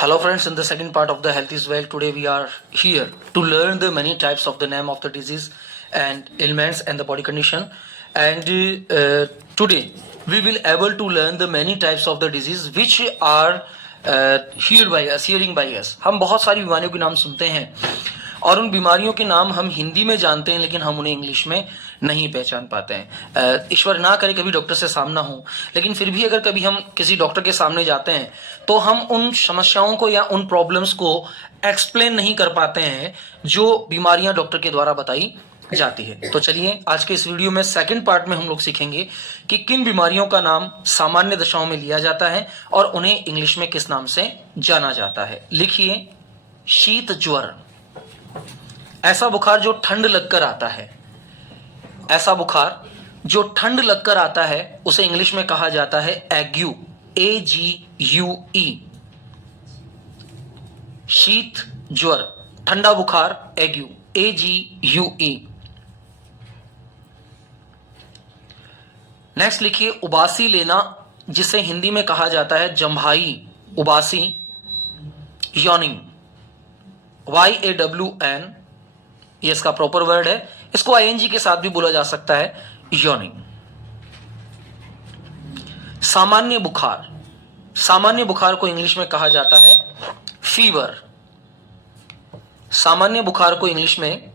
Hello friends, in the second part of the Health is Well, today we are here to learn the many types of the name of the disease and ailments and the body condition. And today we will able to learn the many types of the disease which are hearing by us. हम बहुत सारी बीमारियों के नाम सुनते हैं और उन बीमारियों के नाम हम हिंदी में जानते हैं, लेकिन हम उन्हें इंग्लिश में नहीं पहचान पाते हैं। ईश्वर ना करे कभी डॉक्टर से सामना हो, लेकिन फिर भी अगर कभी हम किसी डॉक्टर के सामने जाते हैं तो हम उन समस्याओं को या उन प्रॉब्लम्स को एक्सप्लेन नहीं कर पाते हैं जो बीमारियां डॉक्टर के द्वारा बताई जाती है। तो चलिए आज के इस वीडियो में सेकंड पार्ट में हम लोग सीखेंगे कि किन बीमारियों का नाम सामान्य दशाओं में लिया जाता है और उन्हें इंग्लिश में किस नाम से जाना जाता है। लिखिए, शीत ज्वर, ऐसा बुखार जो ठंड लगकर आता है। ऐसा बुखार जो ठंड लगकर आता है उसे इंग्लिश में कहा जाता है एग्यू, AGUE। शीत ज्वर, ठंडा बुखार, एग्यू, AGUE। नेक्स्ट लिखिए, उबासी लेना, जिसे हिंदी में कहा जाता है जम्भाई, उबासी, यॉनिंग, YAWN, ये इसका प्रॉपर वर्ड है। इसको ING के साथ भी बोला जा सकता है, यॉनिंग। सामान्य बुखार, सामान्य बुखार को इंग्लिश में कहा जाता है फीवर। सामान्य बुखार को इंग्लिश में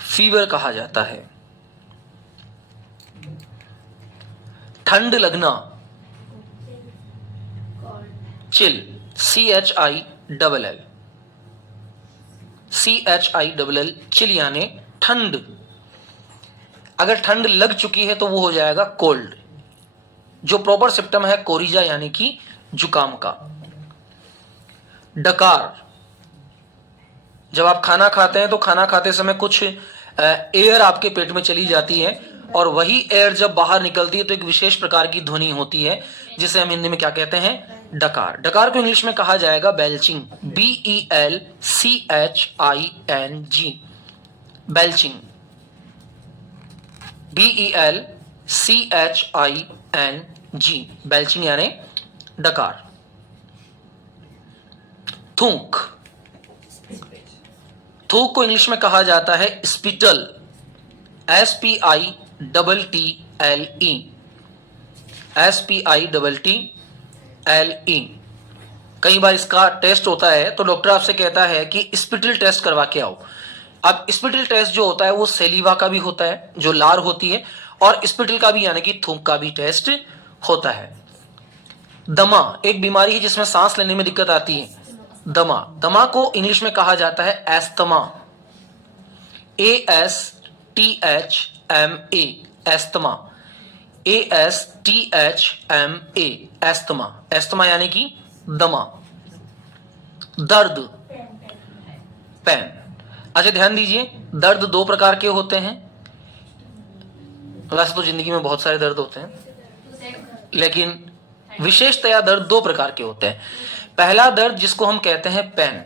फीवर कहा जाता है। ठंड लगना, चिल, CHILL, CHILL, चिल यानी ठंड। अगर ठंड लग चुकी है तो वो हो जाएगा कोल्ड। जो प्रॉपर सिम्टम है कोरिजा यानी कि जुकाम का। डकार, जब आप खाना खाते हैं तो खाना खाते समय कुछ एयर आपके पेट में चली जाती है और वही एयर जब बाहर निकलती है तो एक विशेष प्रकार की ध्वनि होती है जिसे हम हिंदी में क्या कहते हैं, डकार। डकार को इंग्लिश में कहा जाएगा belching, BELCHING, belching, BELCHING, belching यानी डकार। थूक, थूक को इंग्लिश में कहा जाता है स्पिटल, SPITTLE, SPITTLE। कई बार इसका टेस्ट होता है तो डॉक्टर आपसे कहता है कि स्पिटल टेस्ट करवा के आओ। अब स्पिटल टेस्ट जो होता है वो सेलिवा का भी होता है, जो लार होती है, और स्पिटल का भी यानी कि थूक का भी टेस्ट होता है। दमा एक बीमारी है जिसमें सांस लेने में दिक्कत आती है, दमा। दमा को इंग्लिश में कहा जाता है asthma, ASTHMA, asthma, ASTHMA, asthma. Asthma यानी कि दमा। दर्द, पेन। अच्छा ध्यान दीजिए, दर्द दो प्रकार के होते हैं। वैसे तो जिंदगी में बहुत सारे दर्द होते हैं, लेकिन विशेषतया दर्द दो प्रकार के होते हैं। पहला दर्द जिसको हम कहते हैं पेन,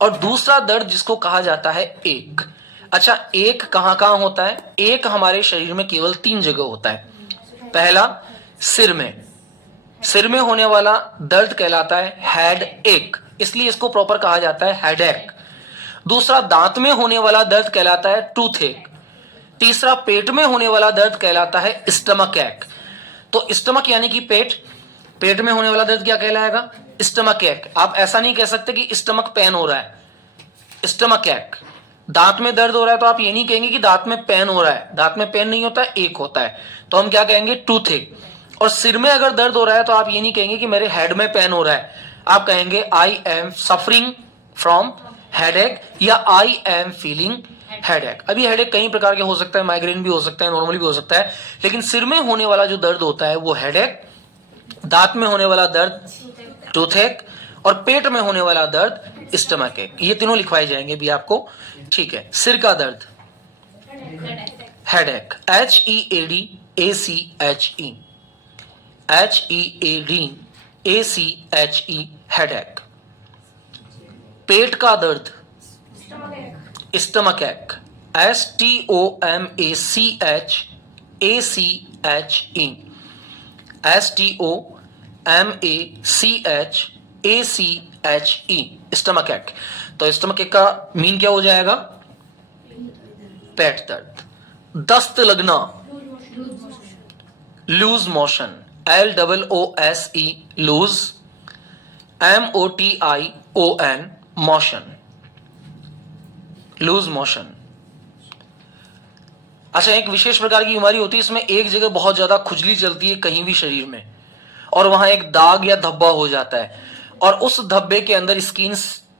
और दूसरा दर्द जिसको कहा जाता है एक। अच्छा, एक कहां कहां होता है? एक हमारे शरीर में केवल 3 जगह होता है। पहला सिर में, सिर में होने वाला दर्द कहलाता है हेड एक, इसलिए इसको प्रॉपर कहा जाता है हेडेक। दूसरा दांत में होने वाला दर्द कहलाता है टूथ एक। तीसरा पेट में होने वाला दर्द कहलाता है स्टमक एक। तो स्टमक यानी कि पेट, पेट में होने वाला दर्द क्या कहलाएगा? स्टमक एक। आप ऐसा नहीं कह सकते कि स्टमक पेन हो रहा है, स्टमक एक। दांत में दर्द हो रहा है तो आप ये नहीं कहेंगे कि दांत में पेन हो रहा है, दांत में पेन नहीं होता है, एक होता है, तो हम क्या कहेंगे? टूथ एक। और सिर में अगर दर्द हो रहा है तो आप ये नहीं कहेंगे कि मेरे हेड में पेन हो रहा है, आप कहेंगे I am suffering from headache या आई एम फीलिंग हेडेक। अभी हेडेक कई प्रकार के हो सकता है, माइग्रेन भी हो सकता है, नॉर्मली भी हो सकता है, लेकिन सिर में होने वाला जो दर्द होता है वो हेडेक, दांत में होने वाला दर्द टूथेक, और पेट में होने वाला दर्द स्टमक एक। ये तीनों लिखवाए जाएंगे भी आपको, ठीक है। सिर का दर्द हेडेक, HEADACHE, HEADACHE, हेडेक। पेट का दर्द स्टमक एक, STOMACHE, STOMACHE, ACHE, स्टमक एक। तो स्टमक एक का मीन क्या हो जाएगा? पेट दर्द। दस्त लगना, loose motion, LOOSE, loose, MOTION, motion, loose motion. अच्छा, एक विशेष प्रकार की बीमारी होती है, इसमें एक जगह बहुत ज्यादा खुजली चलती है कहीं भी शरीर में, और वहां एक दाग या धब्बा हो जाता है, और उस धब्बे के अंदर स्किन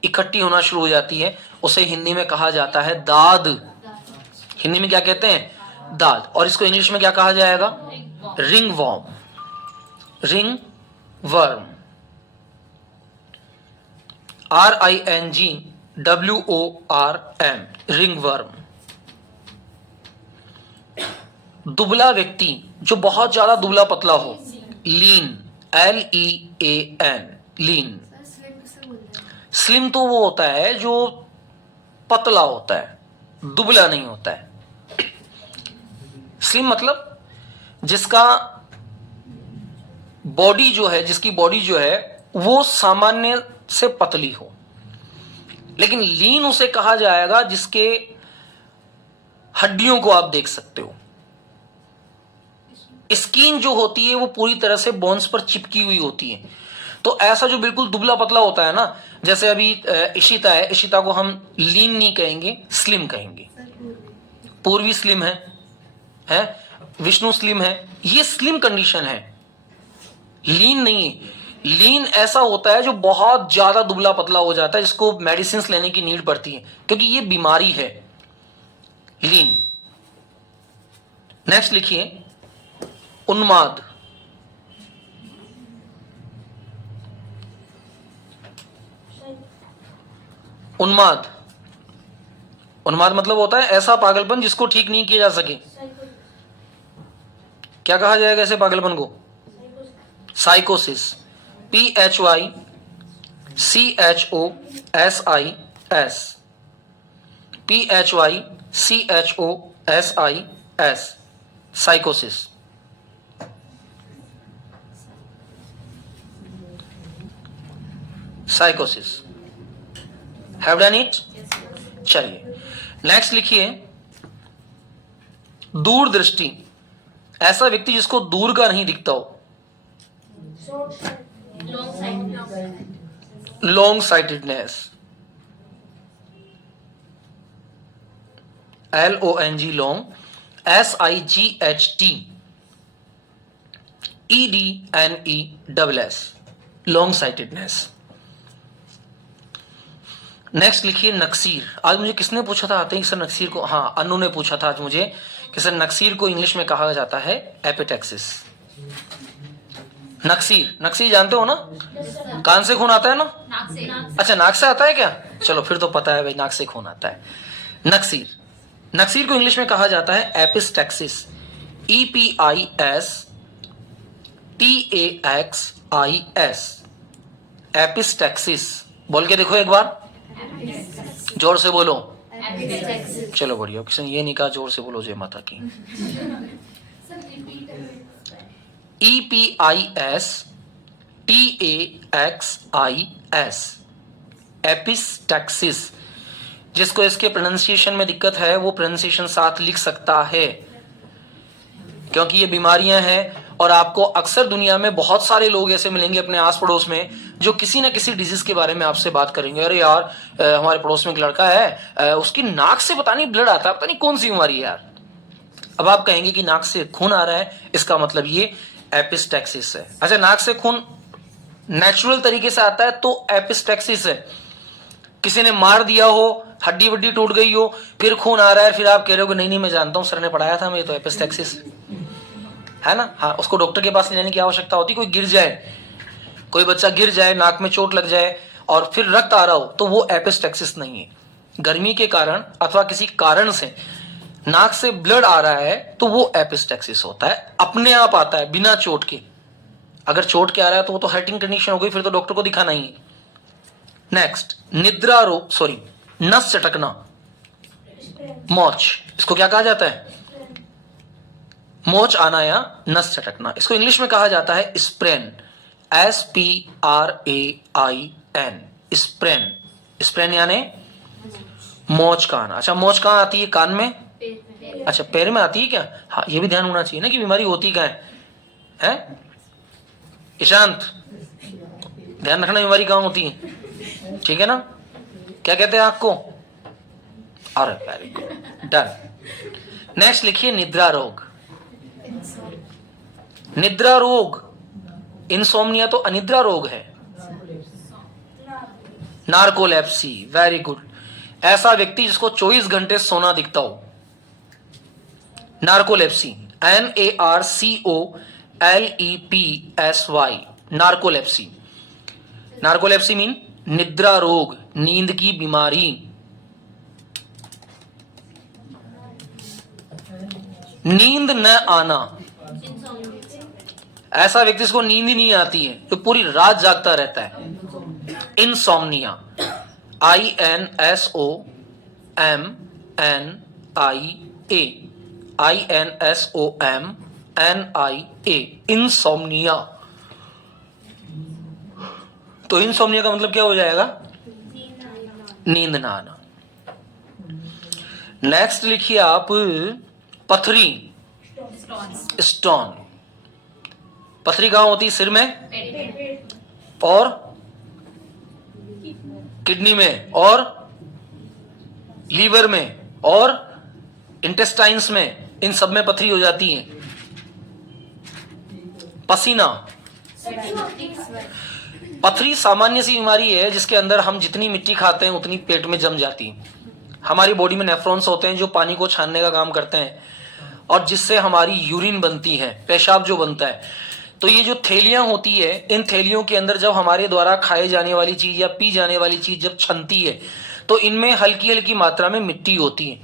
इकट्ठी होना शुरू हो जाती है। उसे हिंदी में कहा जाता है दाद। हिंदी में क्या कहते हैं? दाद। और इसको इंग्लिश में क्या कहा जाएगा? Ring worm, ring worm, RINGWORM, ring worm. दुबला व्यक्ति, जो बहुत ज्यादा दुबला पतला हो, लीन, LEAN, लीन। स्लिम तो वो होता है जो पतला होता है, दुबला नहीं होता है। स्लिम मतलब जिसका बॉडी जो है, जिसकी बॉडी जो है वो सामान्य से पतली हो। लेकिन लीन उसे कहा जाएगा जिसके हड्डियों को आप देख सकते हो। स्किन जो होती है वो पूरी तरह से बोन्स पर चिपकी हुई होती है। तो ऐसा जो बिल्कुल दुबला पतला होता है ना, जैसे अभी इशिता है, इशिता को हम लीन नहीं कहेंगे, स्लिम कहेंगे। पूर्वी स्लिम है, विष्णु स्लिम है, ये स्लिम कंडीशन है, लीन नहीं है। लीन ऐसा होता है जो बहुत ज्यादा दुबला पतला हो जाता है, जिसको मेडिसिन लेने की नीड पड़ती है, क्योंकि ये बीमारी है, लीन। नेक्स्ट लिखिए, उन्माद। उन्माद, उन्माद मतलब होता है ऐसा पागलपन जिसको ठीक नहीं किया जा सके। क्या कहा जाएगा ऐसे पागलपन को? साइकोसिस, PHYCHOSIS, PHYCHOSIS, साइकोसिस। साइकोसिस, have done it? चलिए नेक्स्ट लिखिए, दूरदृष्टि। ऐसा व्यक्ति जिसको दूर का नहीं दिखता हो, long sightedness, LONG, long, SIGHTEDNESS, long sightedness. Next लिखिए, नक्सीर। आज मुझे किसने पूछा था आते ही सर नक्सीर को? हाँ, अनु ने पूछा था आज मुझे कि सर नक्सीर को इंग्लिश में कहा जाता है एपिटैक्सिस। नक्सीर, नक्सीर जानते हो ना? कान से खून आता है ना? अच्छा, नाक से आता है क्या? चलो फिर तो पता है भाई, नाक से खून आता है। नक्सीर, नक्सीर को इंग्लिश में कहा जाता है एपिस्टैक्सिस, EPISTAXIS, एपिस्टैक्सिस। बोल के देखो एक बार, जोर से बोलो। चलो बढ़िया, किसी ने ये नहीं कहा जोर से बोलो जय माता की। EPISTAXIS, epistaxis. जिसको इसके प्रोनाउंसिएशन में दिक्कत है वो प्रोनाउंसिएशन साथ लिख सकता है, क्योंकि ये बीमारियां हैं। और आपको अक्सर दुनिया में बहुत सारे लोग ऐसे मिलेंगे अपने आस पड़ोस में जो किसी ना किसी डिजीज के बारे में आपसे बात करेंगे। अरे यार, हमारे पड़ोस में एक लड़का है, उसकी नाक से पता नहीं ब्लड आता है, पता नहीं कौन सी बीमारी है यार। अब आप कहेंगे कि नाक से खून आ रहा है, इसका मतलब ये एपिस्टैक्सिस है। अच्छा, नाक से खून नेचुरल तरीके से आता है तो एपिस्टैक्सिस है। किसी ने मार दिया हो, हड्डी वड्डी टूट गई हो, फिर खून आ रहा है, फिर आप कह रहे हो कि नहीं मैं जानता हूं, सर ने पढ़ाया था, मैं तो एपिस्टैक्सिस है ना। हाँ, उसको डॉक्टर के पास ले जाने की आवश्यकता होती। कोई गिर जाए, कोई बच्चा गिर जाए, नाक में चोट लग जाए और फिर रक्त आ रहा हो, तो वो एपिस्टैक्सिस नहीं है। गर्मी के कारण अथवा किसी कारण से नाक से ब्लड आ रहा है तो वो एपिस्टैक्सिस होता है, अपने आप आता है बिना चोट के। अगर चोट के आ रहा है तो वो तो हर्टिंग कंडीशन हो गई, फिर तो डॉक्टर को दिखाना ही है। नेक्स्ट, निद्रा रोग, सॉरी, नस चटकना, मोच। इसको क्या कहा जाता है? मोच आना या नस चटकना। इसको इंग्लिश में कहा जाता है स्प्रेन, SPRAIN, स्प्रेन। स्प्रेन यानी मोच कान। अच्छा, मोच कहाँ आती है? कान में? अच्छा, पैर में आती है क्या? हाँ, ये भी ध्यान होना चाहिए ना कि बीमारी होती कहाँ है? ईशांत, ध्यान रखना बीमारी कहाँ होती है, ठीक है ना? क्या कहते हैं आँख को? अरे वेरी गुड, डन। नेक्स्ट लिखिए निद्रा रोग। निद्रा रोग, इंसोम्निया तो अनिद्रा रोग है। Narcolepsy, very good. ऐसा व्यक्ति जिसको 24 घंटे सोना दिखता हो, narcolepsy, NARCOLEPSY, narcolepsy. Narcolepsy mean निद्रा रोग, नींद की बीमारी। नींद न आना, ऐसा व्यक्ति जिसको नींद ही नहीं आती है, जो पूरी रात जागता रहता है, इंसोम्निया, INSOMNIA, इंसोम्निया। तो इंसोम्निया का मतलब क्या हो जाएगा? नींद ना आना। नेक्स्ट लिखिए आप पथरी, स्टोन। पथरी कहां होती है? सिर में और किडनी में और लीवर में और इंटेस्टाइन्स में, इन सब में पथरी हो जाती है। पसीना, पथरी सामान्य सी बीमारी है जिसके अंदर हम जितनी मिट्टी खाते हैं उतनी पेट में जम जाती है। हमारी बॉडी में नेफ्रॉन्स होते हैं जो पानी को छानने का काम करते हैं और जिससे हमारी यूरिन बनती है, पेशाब जो बनता है। तो ये जो थैलियां होती है, इन थैलियों के अंदर जब हमारे द्वारा खाए जाने वाली चीज या पी जाने वाली चीज जब छनती है तो इनमें हल्की हल्की मात्रा में मिट्टी होती है।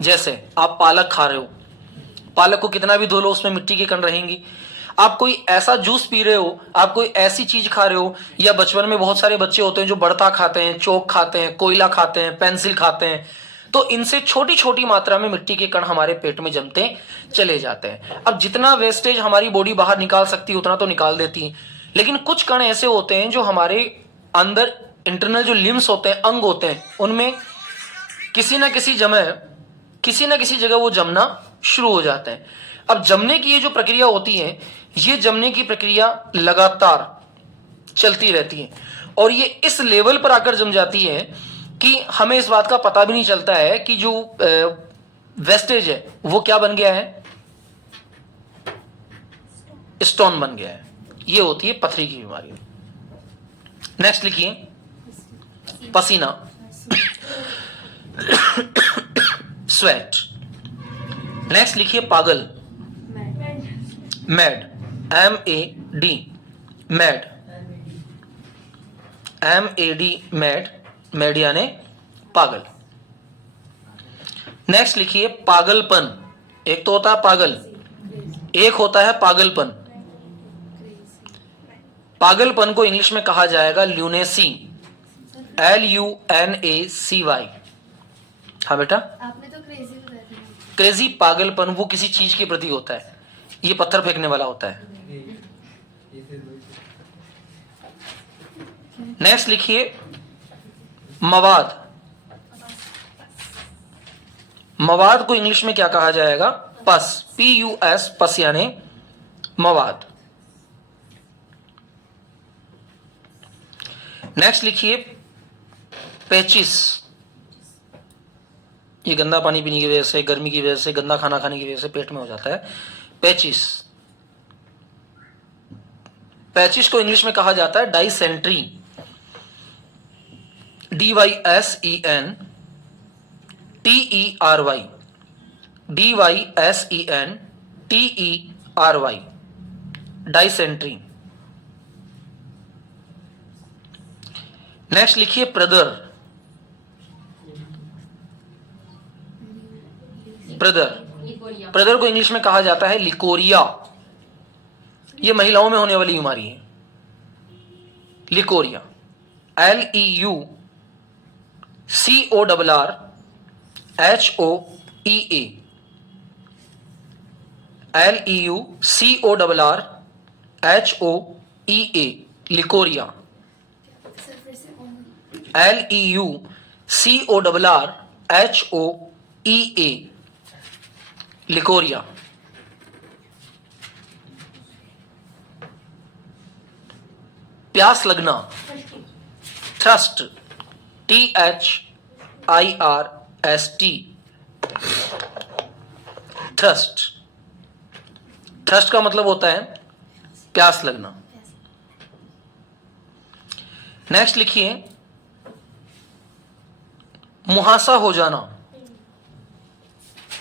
जैसे आप पालक खा रहे हो, पालक को कितना भी धो लो उसमें मिट्टी के कण रहेंगी। आप कोई ऐसा जूस पी रहे हो, आप कोई ऐसी चीज खा रहे हो, या बचपन में बहुत सारे बच्चे होते हैं जो बड़ता खाते हैं, चौक खाते हैं, कोयला खाते हैं, पेंसिल खाते हैं, तो इनसे छोटी छोटी मात्रा में मिट्टी के कण हमारे पेट में जमते चले जाते हैं। अब जितना वेस्टेज हमारी बॉडी बाहर निकाल सकती है उतना तो निकाल देती है, लेकिन कुछ कण ऐसे होते हैं जो हमारे अंदर इंटरनल जो लिम्स होते हैं, अंग होते हैं, उनमें किसी ना किसी जगह वो जमना शुरू हो जाते हैं। अब जमने की ये जो प्रक्रिया होती है, ये जमने की प्रक्रिया लगातार चलती रहती है और ये इस लेवल पर आकर जम जाती है कि हमें इस बात का पता भी नहीं चलता है कि जो वेस्टेज है वो क्या बन गया है, स्टोन बन गया है। ये होती है पथरी की बीमारी। नेक्स्ट लिखिए पसीना, स्वेट। नेक्स्ट लिखिए पागल, mad, MAD, mad, MAD, mad, mad यानी पागल। नेक्स्ट लिखिए पागलपन। एक तो होता है पागल, एक होता है पागलपन। पागलपन को इंग्लिश में कहा जाएगा ल्यूनेसी, LUNACY। हाँ बेटा, आपने तो क्रेजी बताया था। क्रेजी पागलपन वो किसी चीज के प्रति होता है, ये पत्थर फेंकने वाला होता है। नेक्स्ट लिखिए मवाद। मवाद को इंग्लिश में क्या कहा जाएगा? पस, PUS, पस यानी मवाद। नेक्स्ट लिखिए पेचिस। ये गंदा पानी पीने की वजह से, गर्मी की वजह से, गंदा खाना खाने की वजह से पेट में हो जाता है पेचिस। पेचिस को इंग्लिश में कहा जाता है dysentery, DYSENTERY, DYSENTERY, dysentery. Next लिखिए प्रदर। प्रदर को इंग्लिश में कहा जाता है लिकोरिया। ये महिलाओं में होने वाली बीमारी है, leucorrhoea, LEUCORRHOEA, LEUCORRHOEA, leucorrhoea, sir फिर से ओनली। LEUCORRHOEA, leucorrhoea. प्यास लगना, थ्रस्ट, THIRST, थ्रस्ट। थ्रस्ट का मतलब होता है प्यास लगना। नेक्स्ट लिखिए मुहासा हो जाना,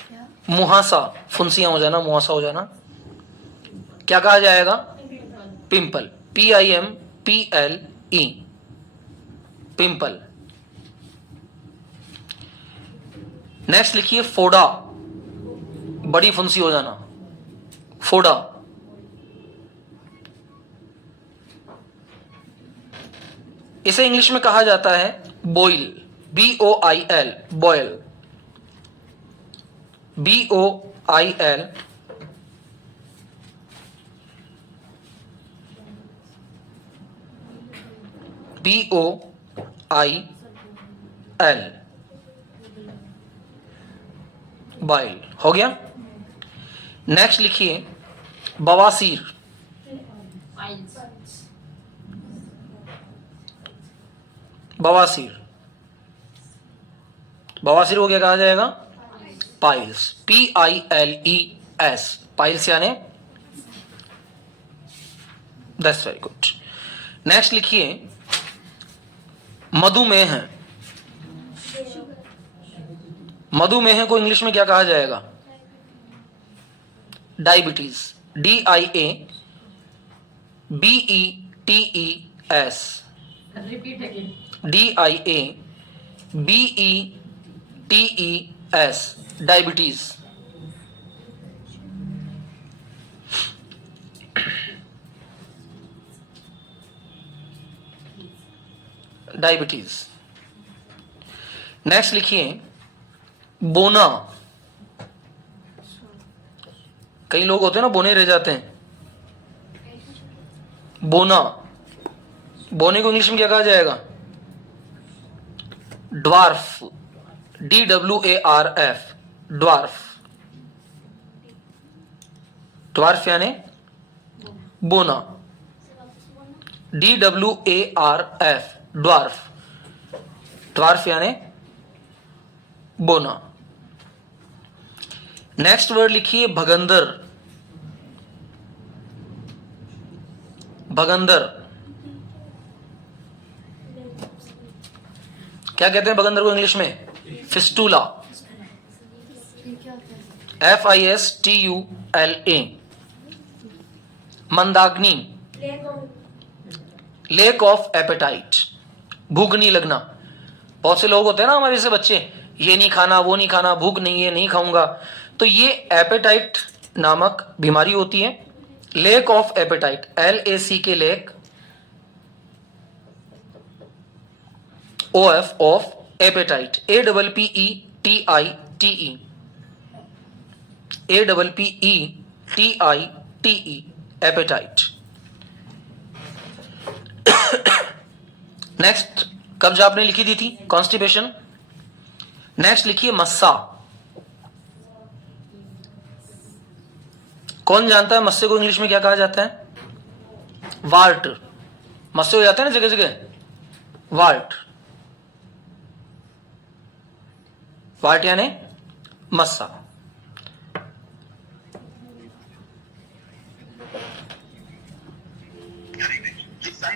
क्या? मुहासा, फुंसियां हो जाना, मुहासा हो जाना, क्या कहा जाएगा? Pimple, PIMPLE, pimple. नेक्स्ट लिखिए फोड़ा, बड़ी फुंसी हो जाना, फोड़ा। इसे इंग्लिश में कहा जाता है boil, BOIL, boil, BOIL, BOIL, boil हो गया। नेक्स्ट लिखिए बवासीर, बवासीर, बवासीर को क्या कहा जाएगा? पाइल्स, PILES, पाइल्स यानी, दैट्स वेरी गुड। नेक्स्ट लिखिए मधुमेह, मधुमेह को इंग्लिश में क्या कहा जाएगा? Diabetes, DIABETES, repeat again. DIABETES, diabetes. Diabetes. Next लिखिए बोना, कई लोग होते हैं ना बोने रह जाते हैं, बोना, बोने को इंग्लिश में क्या कहा जाएगा? ड्वार्फ, DWARF, ड्वार्फ, ड्वार्फ यानी बोना, DWARF, ड्वार्फ, ड्वार्फ यानी बोना। नेक्स्ट वर्ड लिखिए भगंदर, भगंदर, क्या कहते हैं भगंदर को इंग्लिश में? फिस्टूला, ये क्या होता है? FISTULA, मंदाग्नि, लेक ऑफ एपेटाइट, भूख नहीं लगना। बहुत से लोग होते हैं ना हमारे से बच्चे, ये नहीं खाना, वो नहीं खाना, भूख नहीं है, नहीं खाऊंगा, तो ये एपेटाइट नामक बीमारी होती है। Lack of appetite, LAC lack, OF of appetite, APPETITE, APPETITE, appetite. Next कब्ज आपने लिखी दी थी, कॉन्स्टिपेशन। नेक्स्ट लिखिए मस्सा, कौन जानता है मस्से को इंग्लिश में क्या कहा जाता है? वार्ट, मस्से हो जाते हैं ना जगह जगह, वार्ट, वार्ट यानी मस्सा।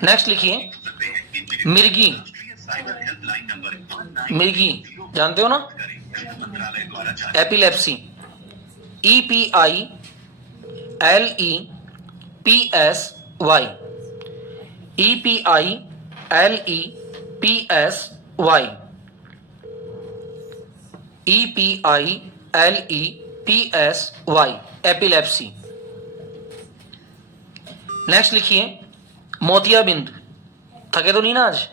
नेक्स्ट लिखिए मिर्गी, मिर्गी जानते हो ना, epilepsy, EPILEPSY, EPILEPSY, EPILEPSY, epilepsy. Next लिखिए मोतियाबिंद, थके तो नहीं ना आज?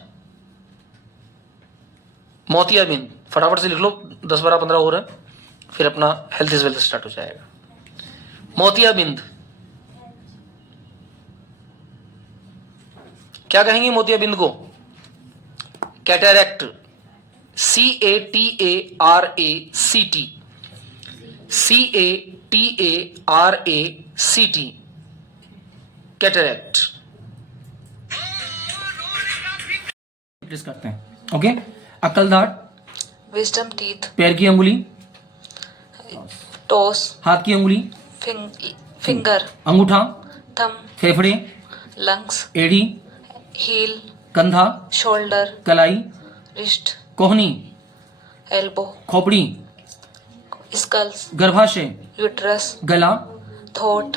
मोतियाबिंद फटाफट से लिख लो, 10 12 15 और है, फिर अपना हेल्थ इज वेल्थ स्टार्ट हो जाएगा। मोतियाबिंद, क्या कहेंगे मोतियाबिंद को? Cataract, CATARACT, CATARACT, cataract. Practice करते हैं। ओके, अक्ल दाढ़, wisdom teeth, पैर की अंगुली, toes, हाथ की अंगुली, finger, अंगूठा, thumb, फेफड़े, lungs, एड़ी, heel, कंधा, shoulder, कलाई, wrist, कोहनी, elbow, खोपड़ी, skulls, गर्भाशय, uterus, गला, throat,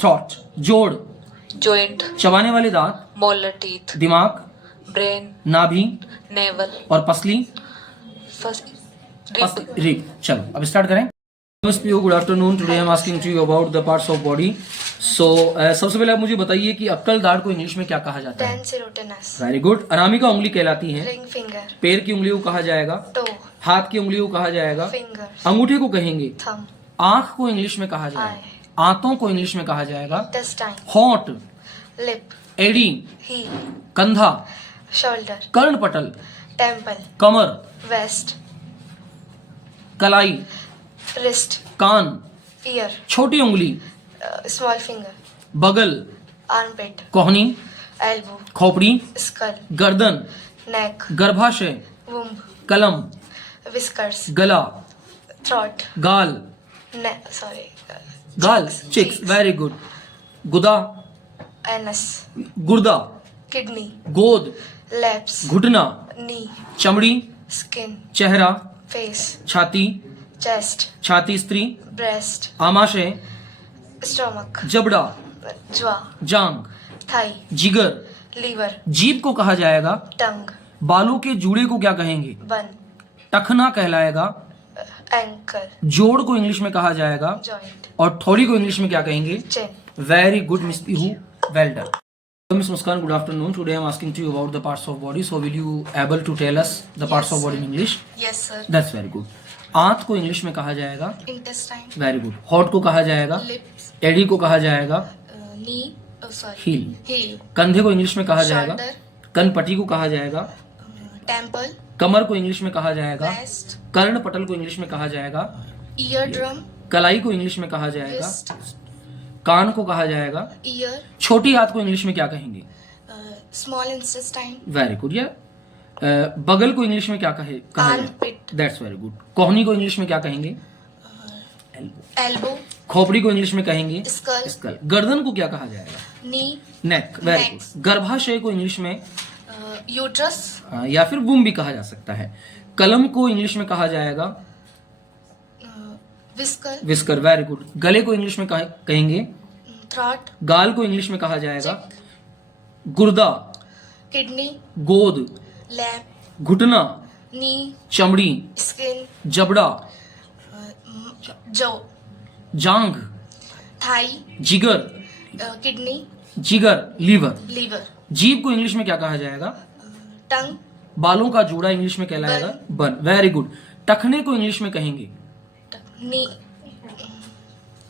थ्रॉट, जोड़, joint, चबाने वाले दांत, molar teeth, दिमाग, brain, नाभि navel, और पसली, first rib, रिब। चलो अब स्टार्ट करें। Good afternoon, today I am asking to you about the parts of body. So सबसे पहले आप मुझे बताइए कि अक्ल दाढ़ को इंग्लिश में क्या कहा जाता है? Tenserotinus. Very good. अनामिका उंगली कहलाती है। Ring finger. पैर की उंगली को कहा जाएगा, Toe. हाथ की उंगली को कहा जाएगा, Finger. अंगूठे को कहेंगे, Thumb. आंख को इंग्लिश में कहा जाएगा, आंतों को इंग्लिश में कहा जाएगा, Intestine. होंठ, Lip. एड़ी, Heel. कंधा, Shoulder. कर्णपटल, Temple. कमर, Wrist. कलाई, Wrist. कान, Ear. छोटी उंगली, Small finger. बगल, Armpit. कोहनी, Elbow. खोपड़ी, Skull. गर्दन, Neck. गर्भाशय, Womb. कलम, Whiskers. गला, Throat. गाल, Sorry. गाल, चिक्स, वेरी गुड, गुदा, Anus. गुर्दा, Kidney. गोद, Lips. घुटना, Knee. चमड़ी, Skin. चेहरा, Face. छाती, Chest. छाती स्त्री, Breast. आमाशय, Stomach. जबड़ा, Jaw. जांग, Thigh. जिगर, Liver. जीभ को कहा जाएगा, Tongue. बालों के जूड़े को क्या कहेंगे? Bun. टखना कहलाएगा, Ankle. जोड़ को इंग्लिश में कहा जाएगा, Joint. और थोड़ी को इंग्लिश में क्या कहेंगे? Chin. Very good miss Pihu, well done. Miss Muskan, good afternoon, today I am asking to you about the parts of body, so will you able to tell us the parts of body in English? Yes, sir. That's very good. आंत को English में कहा जाएगा, Intestine. Very good. होंठ को कहा जाएगा, Lips. एड़ी को कहा जाएगा, Knee. Oh, sorry. heel, Heel. कंधे को इंग्लिश में कहा जाएगा, Shoulder. कनपट्टी को कहा जाएगा, Temple. कमर को इंग्लिश में कहा जाएगा, Breast. कर्णपटल को इंग्लिश में कहा जाएगा, Eardrum. कलाई को इंग्लिश में कहा जाएगा, Wrist. कान को कहा जाएगा, Ear. छोटी हाथ को इंग्लिश में क्या कहेंगे? Small intestine. Very good. या बगल को इंग्लिश में क्या कहा Armpit. That's very good. कोहनी को इंग्लिश में क्या कहेंगे? Elbow. खोपड़ी को इंग्लिश में कहेंगे, Skull. स्कल। गर्दन को क्या कहा जाएगा? Knee. नेक, वेरी Neck. गुड। गर्भाशय को इंग्लिश में Uterus. या फिर वुम भी कहा जा सकता है। कलम को इंग्लिश में कहा जाएगा, Whisker. Whisker, very good. गले को इंग्लिश में कहेंगे, Throat. गाल को इंग्लिश में कहा जाएगा, गुर्दा, Kidney. गोद, Lap. घुटना, Knee. चमड़ी, Skin. जबड़ा, Jaw. जांग, Thigh. जिगर, Kidney. जिगर, लीवर। Liver. जीभ को इंग्लिश में क्या कहा जाएगा? Tongue. बालों का जोड़ा इंग्लिश में कहलाएगा, बन, वेरी गुड। टखने को इंग्लिश में कहेंगे, Knee.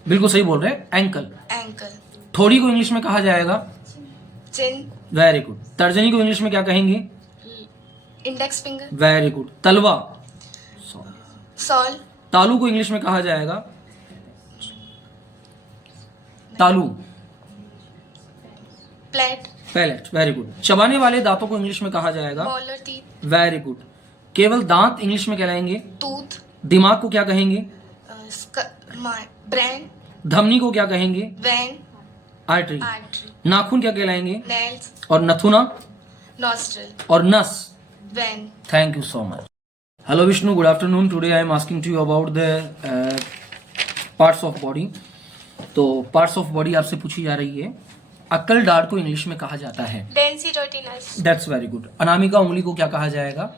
बिल्कुल सही बोल रहे हैं, एंकल। Ankle. थोड़ी को इंग्लिश में कहा जाएगा, Chin. Very good. तर्जनी को इंग्लिश में क्या कहेंगे? Index finger. Very good. तलवा, Sole. तालू को इंग्लिश में कहा जाएगा, तालू, Plate. Palette, very good. चबाने वाले दांतों को इंग्लिश में कहा जाएगा, Molar teeth. Very good. केवल दांत इंग्लिश में कहलाएंगे। Tooth. दिमाग को क्या कहेंगे? Brain. धमनी को क्या कहेंगे? Vein. आर्टरी। Artery. नाखून क्या कहलाएंगे? Nails. और नथुना Nostril. और नस। Vein. Thank you so much. Hello Vishnu, good afternoon, today I am asking to you about the parts of body. तो पार्ट्स ऑफ बॉडी आपसे पूछी जा रही है। अक्ल दाढ़ को इंग्लिश में कहा जाता है, Densitotinus. That's very good. Anamika उंगली को क्या कहा जाएगा?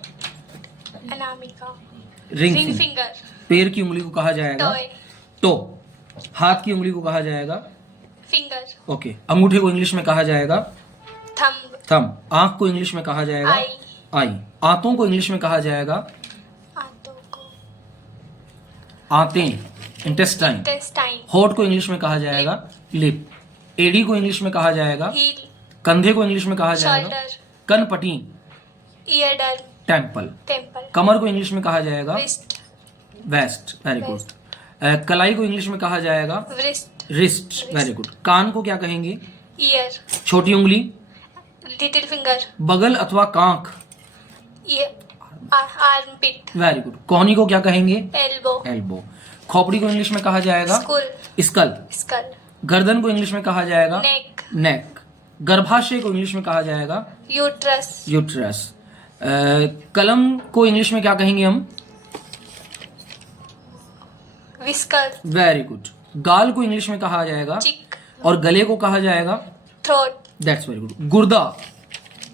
Anamica. Ring Ring finger. finger. पैर की उंगली को कहा जाएगा, Toe. टो। हाथ की उंगली को कहा जाएगा, Finger. ओके। अंगूठे को इंग्लिश में कहा जाएगा, Thumb. थंब। आंख को इंग्लिश में कहा जाएगा, Eye. आई। आंतों को इंग्लिश में कहा जाएगा, आंतों को. आंतें, इंटेस्टाइन। Intestine. होठ को इंग्लिश में कहा जाएगा, लिप। एडी को इंग्लिश में कहा जाएगा, Heel. कंधे को इंग्लिश में कहा जाएगा शोल्डर, कनपटी, ईयरडन, टेम्पल। टेम्पल, कमर को इंग्लिश में कहा जाएगा रिस्ट, वेस्ट, वेरी गुड। कलाई को इंग्लिश में कहा जाएगा रिस्ट, रिस्ट, वेरी गुड। कान को क्या कहेंगे? ईयर, छोटी उंगली, लिटिल फिंगर, बगल अथवा कांख, आर्मपिट, वेरी गुड। कोहनी को क्या कहेंगे? Elbow, elbow. खोपड़ी को इंग्लिश में कहा जाएगा स्कूल, स्कल। स्कल, गर्दन को इंग्लिश में कहा जाएगा नेक, नेक। गर्भाशय को इंग्लिश में कहा जाएगा यूट्रस, यूट्रस। कलम को इंग्लिश में क्या कहेंगे हम? Whisker, very good. गाल को इंग्लिश में कहा जाएगा चिक, और गले को कहा जाएगा थ्रोट, दैट्स वेरी गुड। गुर्दा,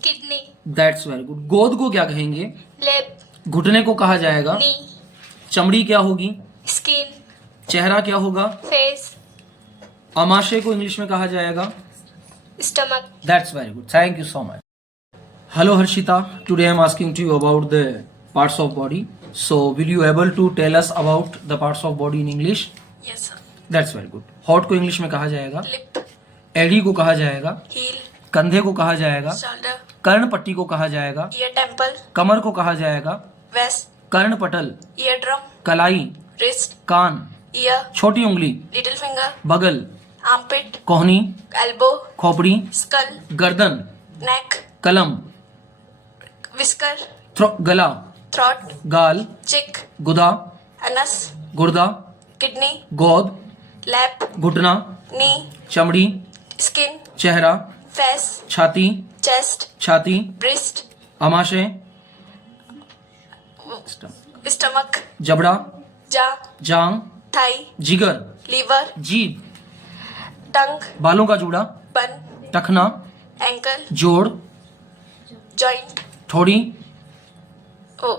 किडनी, दैट्स वेरी गुड। गोद को क्या कहेंगे? लेब, घुटने को कहा जाएगा नी, चमड़ी क्या होगी? स्किन, चेहरा क्या होगा? फेस, आमाशय को इंग्लिश में कहा जाएगा stomach, that's very good, thank you so much. Hello Harshita, today I am asking to you about the parts of body. So will you able to tell us about the parts of body in English? Yes, sir. That's very good. Hoठ को English में कहा जाएगा Lip, एड़ी को कहा जाएगा heel, कंधे को कहा जाएगा shoulder, कर्णपट्टी को कहा जाएगा ear temple, कमर को कहा जाएगा waist, कर्णपटल eardrum, कलाई wrist, कान ear, छोटी उंगली little finger, बगल armpit, कोहनी elbow, खोपड़ी skull, गर्दन neck, कलम whisker, गला throat, गाल cheek, गुदा anus, गुर्दा kidney, गोद lap, घुटना knee, चमड़ी skin, चेहरा face, छाती chest, छाती breast, आमाशय stomach, जबड़ा jaw, जांग thigh, जिगर liver, जीभ tongue, बालों का जूड़ा bun, टखना ankle, जोड़ joint, ठोड़ी oh,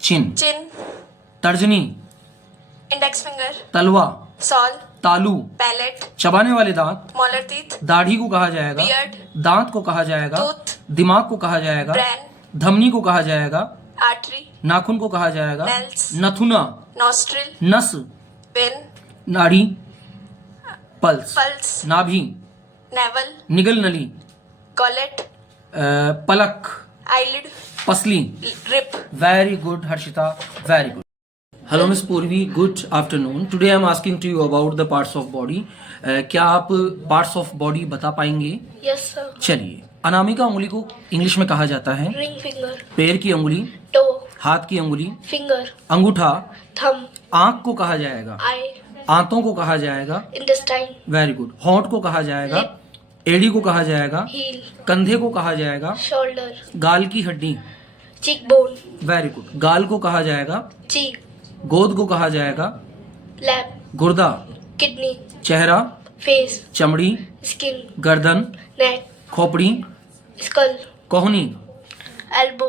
चिन chin, तर्जनी index finger, तलवा sole, तालू palate, चबाने वाले दांत molar teeth, दाढ़ी को कहा जाएगा beard, दांत को कहा जाएगा tooth, दिमाग को कहा जाएगा brain, धमनी को कहा जाएगा artery, नाखून को कहा जाएगा nails, नथुना nostril, नस vein, नाड़ी पल्स pulse, नाभि navel, निगल नली gullet, पलक eyelid, पसली rib. Very good Harshita, very good. Hello miss Purvi, good afternoon. Today I am asking to you about the parts of body. क्या आप पार्ट्स ऑफ बॉडी बता पाएंगे? यस सर, चलिए। अनामिका उंगली को इंग्लिश में कहा जाता है रिंग फिंगर, पैर की उंगली, टो, हाथ की उंगली, फिंगर, अंगूठा। थंब, आंख को कहा जाएगा, आई, आंतों को कहा जाएगा, इंटेस्टाइन, वेरी गुड। होंठ को कहा जाएगा, एड़ी को कहा जाएगा, हील, कंधे को कहा जाएगा, शोल्डर, गाल की हड्डी, चीक बोन, वेरी गुड। गाल को कहा जाएगा, चीक, गोद को कहा जाएगा, लैप, गुर्दा, किडनी, चेहरा, फेस, चमड़ी, स्किन, गर्दन, नेक, खोपड़ी, स्कल, कोहनी, एल्बो,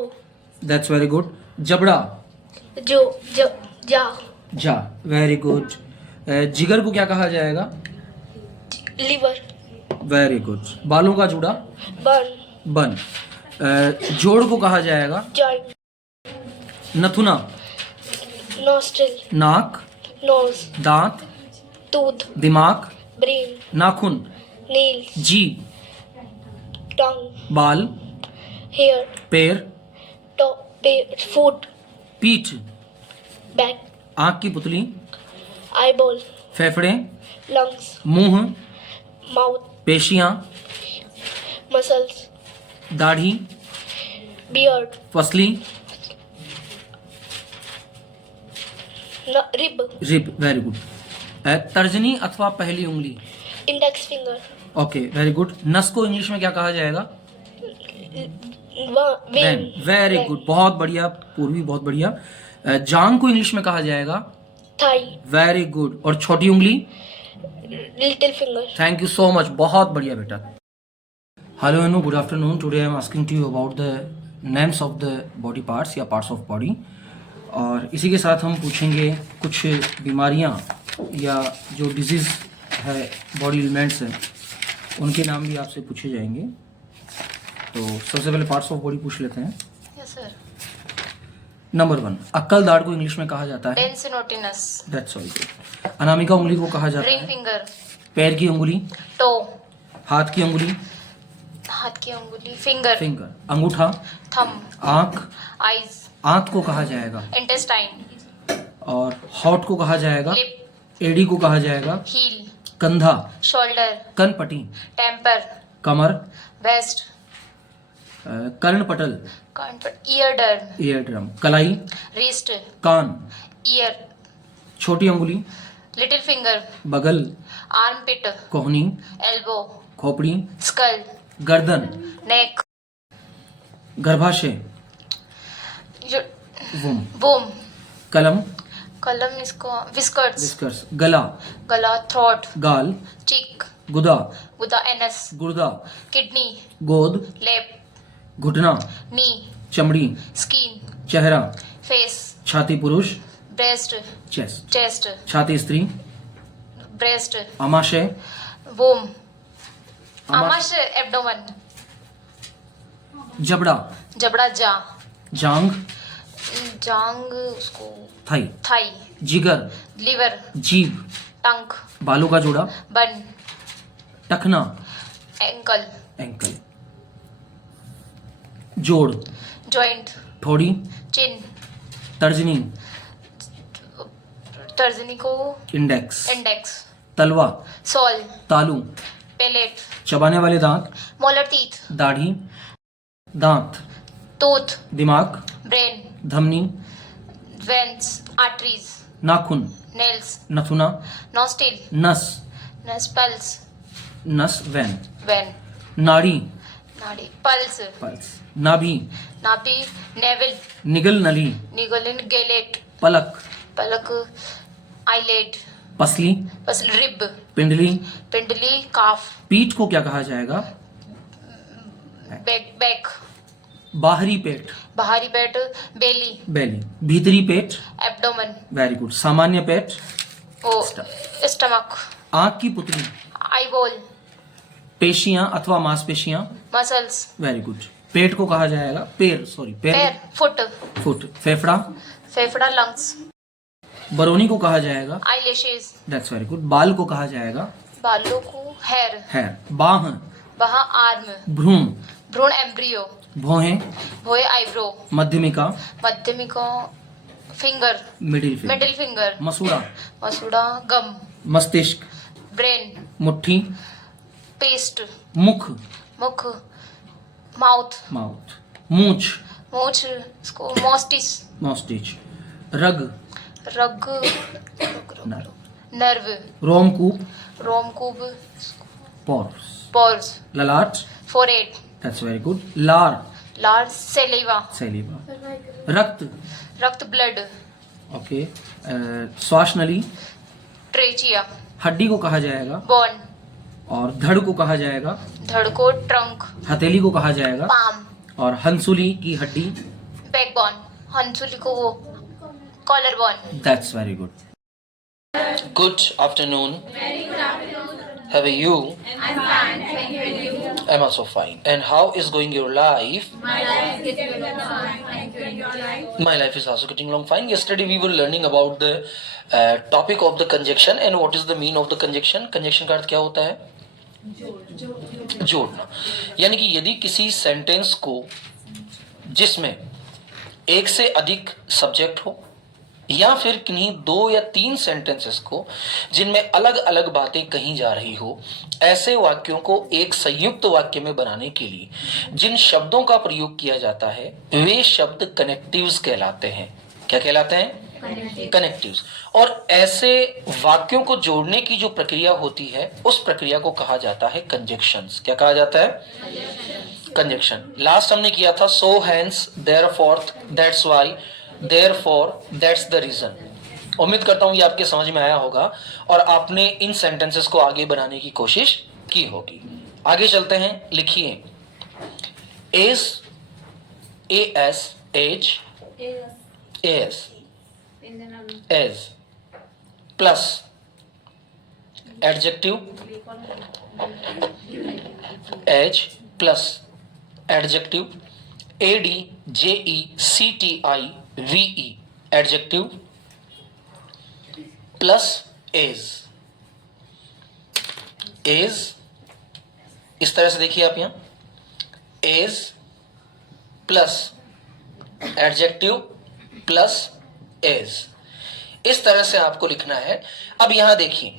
दैट्स वेरी गुड। जबड़ा, जा, जा, वेरी गुड। जिगर को क्या कहा जाएगा? Liver, very good. बालों का जूड़ा, बर्न, बन। जोड़ को कहा जाएगा, जॉइंट, नथुना, नोस्ट्रिल, नाक, नोज, दांत, टूथ, दिमाग, ब्रेन, नाखून, नील्स, जीभ, टंग, बाल, हेयर, पैर, फुट, पीठ, बैक, आंख की पुतली, आईबॉल, फेफड़े, लंग्स, मुंह, माउथ, पेशियां, मसल्स, दाढ़ी, बियर्ड, पसली, रिब, रिब, वेरी गुड। तर्जनी अथवा पहली उंगली, index finger, okay, very good. नस को इंग्लिश में क्या कहा जाएगा? वेन, वेरी गुड, बहुत बढ़िया पूर्वी, बहुत बढ़िया। जांग को इंग्लिश में कहा जाएगा? Thigh, very good. और छोटी उंगली? Little finger, thank you so much, बहुत बढ़िया बेटा। Hello Anu, good afternoon. Today I am asking to you about the names of the body parts या पार्ट्स ऑफ बॉडी। और इसी के साथ हम पूछेंगे कुछ बीमारियां या जो डिजीज़ है, बॉडी एलिमेंट्स हैं, उनके नाम भी आपसे पूछे जाएंगे। तो सबसे पहले पार्ट्स ऑफ बॉडी पूछ लेते हैं। Yes, sir. नंबर 1, अक्कल दाढ़ को इंग्लिश में कहा जाता है? Tendinotinous. That's all good. Anamika उंगली को कहा जाता Ring है? finger. पैर की उंगली, Toe. हाथ की उंगली, हाथ की अंगुली फिंगर फिंगर। अंगूठा, थम आंख, आइज आंत को कहा जाएगा। इंटेस्टाइन और हॉट को कहा जाएगा। लिप एडी को कहा जाएगा। हील कंधा, शोल्डर कनपटी, टेम्पर कमर, वेस्ट कर्णपटल, ईयर डर्म ईयर ड्रम, कलाई, रिस्ट कान, ईयर छोटी अंगुली, लिटिल फिंगर बगल, आर्म पिट कोहनी, एल्बो खोपड़ी, स्कल गर्दन, नेक गर्भाशय, वुम, बूम कलम, कलम इसको विस्कर्ट्स विस्कर्स, गला, गला थ्रोट गाल, चिक गुदा, गुदा एनस गुर्दा, किडनी गोद, लेप घुटना, नी चमड़ी, स्किन चेहरा, फेस छाती पुरुष, ब्रेस्ट चेस्ट, चेस्ट छाती स्त्री, ब्रेस्ट आमाशय, वूम आमाशय एब्डोमेन जबड़ा, जबड़ा जा जांग, जांग उसको थाई, थाई जिगर, लिवर जीभ, टंक बालों का जोड़ा, बन टखना, एंकल एंकल, जोड़, जॉइंट ठोड़ी, चिन तर्जनी, तर्जनी को इंडेक्स, इंडेक्स तलवा, सोल तालू, पेलेट चबाने वाले दांत, मोलर टीथ दाढ़ी, दांत, टूथ दिमाग, ब्रेन धमनी, वेंस आर्टरीज नाखून, नेल्स नथुना, नोस्टिल नस, नस्पल्स नस, वैन, वेन नाड़ी, नाड़ी पल्स पल्स, नाभि, नाभि नेवल निगल नली, निगलिन गेलेट पलक, पलक आईलेट पसली, बस रिब पिंडली, पिंडली काफ पीठ को क्या कहा जाएगा? बैक बैक बाहरी पेट, बाहरी पेट बेली बेली, भीतरी पेट, एब्डोमेन वेरी गुड, सामान्य पेट, ओ स्टमक आंख की पुतली, आईबॉल पेशियां अथवा मांसपेशियां, मसल्स वेरी गुड, पेट को कहा जाएगा पैर, सॉरी पैर, पैर फुट फुट, फेफड़ा, फेफड़ा लंग्स बरौनी को कहा जाएगा, आईलैशेस दैट्स वेरी गुड, बाल को कहा जाएगा, बालों को हेयर हेयर, बाह, वहाँ आर्म भ्रूण, भ्रूण एम्ब्रियो भौहें, भोए आईब्रो मध्यमिका, मध्यमिका finger middle finger, middle finger मसूड़ा, मसूड़ा गम मस्तिष्क, ब्रेन मुट्ठी, पेस्ट मुख, मुख माउथ माउथ, मूंछ, मूछ इसको मॉस्टिस मॉस्टिच, रग, रग नर्व, नर्व रोमकूप, रोमकूप पोर्स, पोर्स ललाट, फोरहेड दैट्स वेरी गुड, लार, लार सेलिवा सैलिवा, रक्त, रक्त ब्लड ओके, श्वास नली, ट्रेचिया हड्डी को कहा जाएगा, बोन और धड़ को कहा जाएगा, धड़ को ट्रंक हथेली को कहा जाएगा, पाम और हंसुली की हड्डी, बैकबोन हंसुली को वो collar bone that's very good. Good afternoon. How are you? I'm fine. Thank you. I'm also fine. And how is going your life? My life is getting along fine. Thank you. And your life? My life is also getting along fine. Yesterday we were learning about the topic of the conjunction and what is the meaning of the conjunction. Conjunction का अर्थ क्या होता है? जोड़ना. यानी कि यदि किसी sentence को जिसमें एक से अधिक सब्जेक्ट हो या फिर किन्हीं 2 या 3 सेंटेंसेस को जिनमें अलग अलग बातें कही जा रही हो, ऐसे वाक्यों को एक संयुक्त वाक्य में बनाने के लिए जिन शब्दों का प्रयोग किया जाता है वे शब्द कनेक्टिव्स कहलाते हैं. क्या कहलाते हैं? कनेक्टिव्स. और ऐसे वाक्यों को जोड़ने की जो प्रक्रिया होती है उस प्रक्रिया को कहा जाता है कंजक्शंस. क्या कहा जाता है? कंजक्शन. लास्ट हमने किया था so hence, therefore, that's why, therefore, that's the reason. उम्मीद करता हूं ये आपके समझ में आया होगा और आपने इन सेंटेंसेस को आगे बनाने की कोशिश की होगी. आगे चलते हैं. लिखिए is, as, age, as, as plus adjective, age plus adjective, adjective, adjective plus is. इस तरह से देखिए आप यहां as plus adjective plus as, इस तरह से आपको लिखना है। अब यहां देखिए,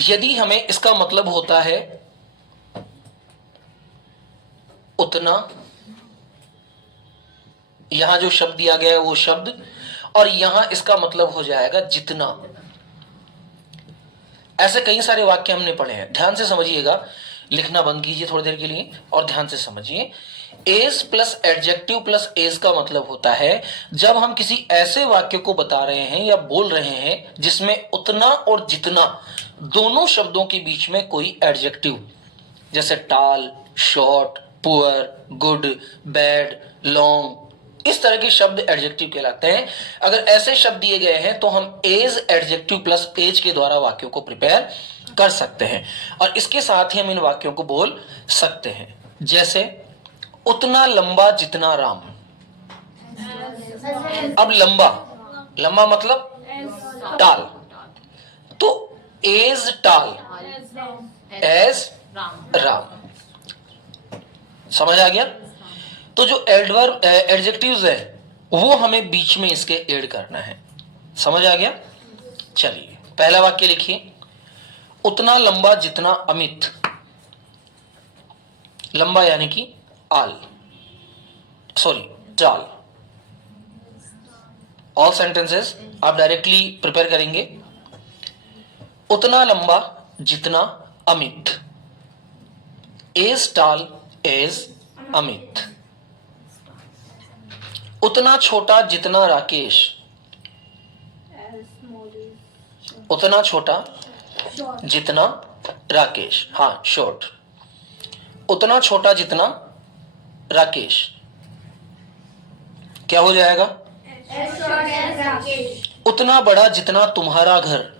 यदि हमें इसका मतलब होता है उतना, यहां जो शब्द दिया गया है वो शब्द, और यहां इसका मतलब हो जाएगा जितना। ऐसे कई सारे वाक्य हमने पढ़े हैं, ध्यान से समझिएगा, लिखना बंद कीजिए थोड़ी देर के लिए और ध्यान से समझिए। As plus adjective plus as का मतलब होता है जब हम किसी ऐसे वाक्य को बता रहे हैं या बोल रहे हैं जिसमें उतना और जितना दोनों शब्दों के बीच में कोई एडजेक्टिव, जैसे टाल, short, poor, good, bad, long, इस तरह के शब्द एडजेक्टिव कहलाते हैं। अगर ऐसे शब्द दिए गए हैं तो हम एज एडजेक्टिव प्लस एज के द्वारा वाक्यों को प्रिपेयर कर सकते हैं और इसके साथ ही हम इन वाक्यों को बोल सकते हैं। जैसे उतना लंबा जितना राम। अब लंबा, लंबा मतलब टाल, तो एज टाल एज राम। समझ आ गया? तो जो एडवर्ब एडजेक्टिव्स है वो हमें बीच में इसके ऐड करना है। समझ आ गया? चलिए पहला वाक्य लिखिए, उतना लंबा जितना अमित। लंबा यानी कि आल, सॉरी टाल। ऑल सेंटेंसेस आप डायरेक्टली प्रिपेयर करेंगे। उतना लंबा जितना अमित, एज टाल एज अमित। उतना छोटा जितना राकेश, उतना छोटा जितना राकेश, हाँ शॉर्ट। उतना छोटा जितना राकेश क्या हो जाएगा? उतना बड़ा जितना तुम्हारा घर।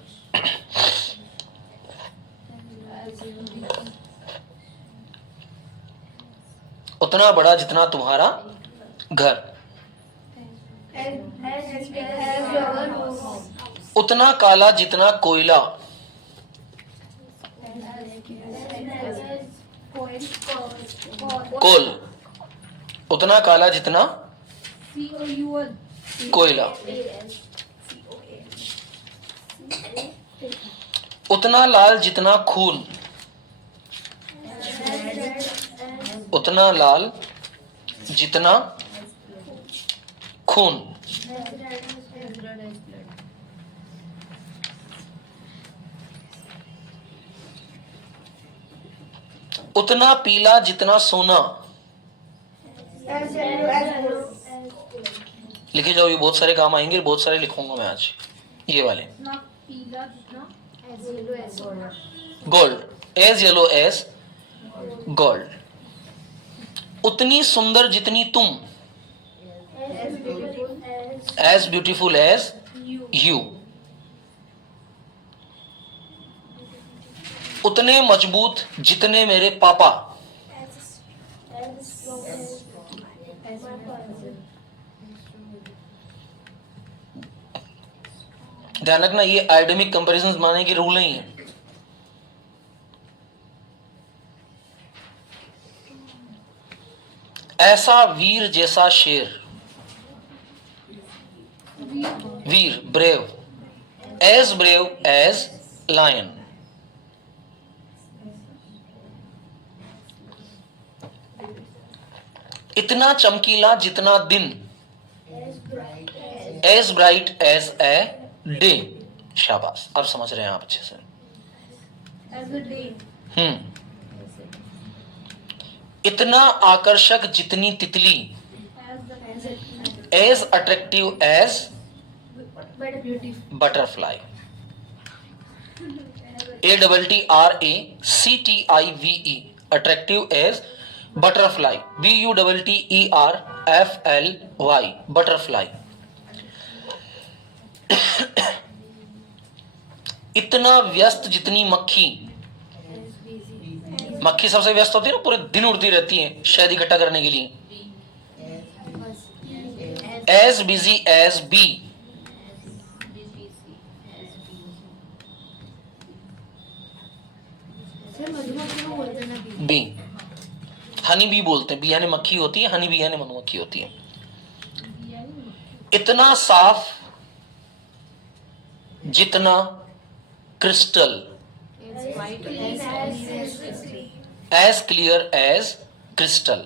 उतना बड़ा जितना तुम्हारा घर। उतना काला जितना कोयला। कोल, उतना काला जितना कोयला। उतना लाल जितना खून। उतना लाल जितना खून। उतना पीला जितना सोना। लिखे जाओ, ये बहुत सारे काम आएंगे, बहुत सारे लिखूंगा मैं आज ये वाले। Gold, as yellow as gold. उतनी सुंदर जितनी तुम, एज ब्यूटीफुल एज यू। उतने मजबूत जितने मेरे पापा। ध्यान रखना, ये आइडेमिक कंपैरिजन माने के रूल नहीं है। ऐसा वीर जैसा शेर, वीर brave, as brave as lion. इतना चमकीला जितना दिन, as bright as a day. शाबाश, अब समझ रहे हैं आप अच्छे से। इतना आकर्षक जितनी तितली, as attractive as butterfly. ATTRACTIVE, attractive as butterfly. BUTTERFLY, butterfly. इतना व्यस्त जितनी मक्खी, मक्खी सबसे व्यस्त होती है ना, पूरे दिन उड़ती रहती है शहद इकट्ठा करने के लिए। As busy as bee. Bee. Honey bee बोलते हैं, बी यानी मक्खी होती है, हनी बी यानी मधुमक्खी होती है। इतना साफ जितना crystal, as clear as crystal,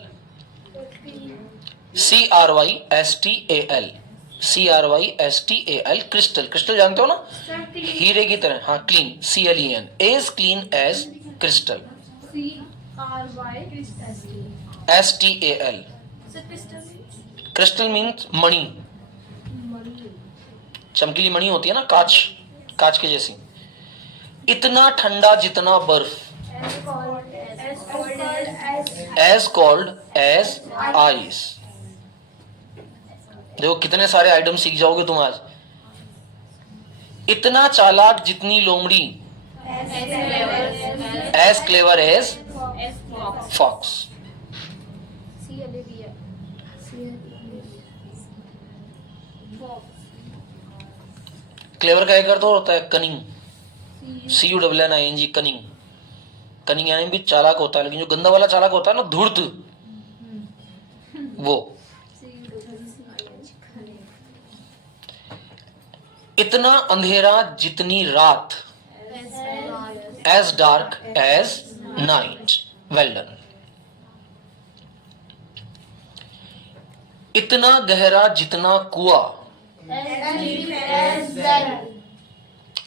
CRYSTAL, CRYSTAL, crystal. Crystal जानते हो ना, हीरे की तरह। हाँ, clean, CLEN, as clean as crystal, STAL। Crystal means मणि, चमकीली मणि होती है ना, कांच, कांच के जैसी। इतना ठंडा जितना बर्फ, एज कोल्ड एज आइस। देखो कितने सारे आइटम सीख जाओगे तुम आज। इतना चालाक जितनी लोमड़ी, as clever as fox. Clever का एक अर्थ और होता है कनिंग, CUNNING, कनिंग। कनिंग यानी भी चालाक होता है, लेकिन जो गंदा वाला चालाक होता है ना, धूर्त, वो। इतना अंधेरा जितनी रात, as dark as night. Well done. इतना गहरा जितना कुआं,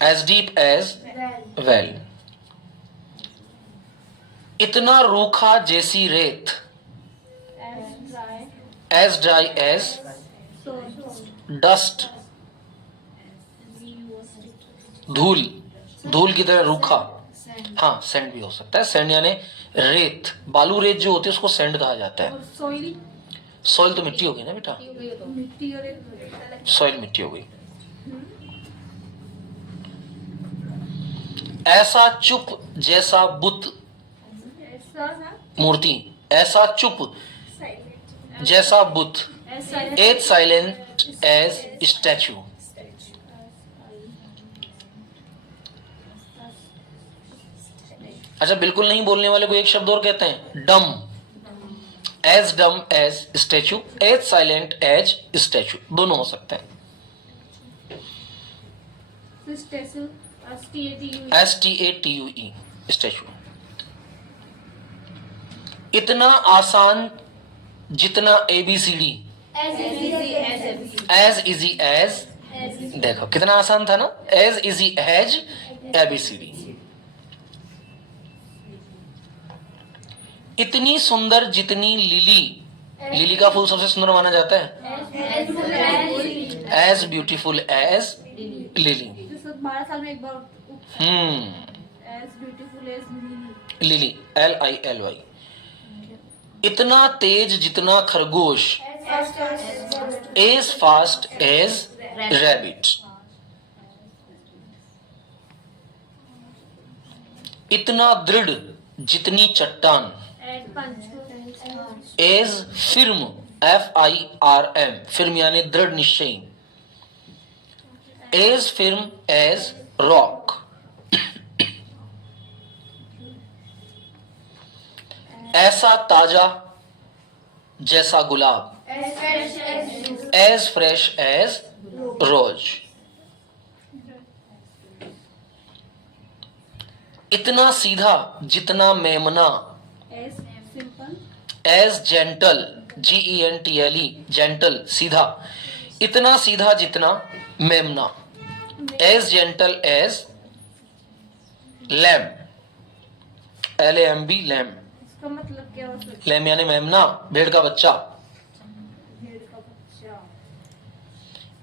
एज डीप एज वेल। इतना रूखा जैसी रेत, एज ड्राई एज डस्ट। धूल, धूल की तरह रूखा। हाँ, सैंड भी हो सकता है। सैंड यानी रेत, बालू रेत जो होती है उसको सैंड कहा जाता है। सॉइल तो मिट्टी होगी ना बेटा, सॉइल मिट्टी हो गई। ऐसा चुप जैसा बुत, मूर्ति, ऐसा चुप जैसा बुत, एज साइलेंट एज स्टैचू। अच्छा, बिल्कुल नहीं बोलने वाले को एक शब्द और कहते हैं, डम, डम as statue, as silent as statue, दोनों हो सकते हैं। STATUE, statue. इतना आसान जितना ABCD, एज इजी एज, देखो कितना आसान था ना, एज इजी एज ABCD। इतनी सुंदर जितनी लिली, लिली का फूल सबसे सुंदर माना जाता है, एज ब्यूटीफुल एज लिली। 12 साल में एक बार as beautiful as lily, LILY। इतना तेज जितना खरगोश, एज फास्ट एज रैबिट। इतना दृढ़ जितनी चट्टान, एज फिर्म, FIRM, फिर्म यानी दृढ़ निश्चयी, एज फिर्म एज रॉक। ऐसा ताजा जैसा गुलाब, एज फ्रेश एज रोज। इतना सीधा जितना मेमना, एज जेंटल, GENTLE, जेंटल, सीधा। इतना सीधा जितना मेमना, as gentle as lamb, LAMB, lamb. इसका मतलब क्या हो सकता है? लैम यानी मेमना, भेड़ का बच्चा।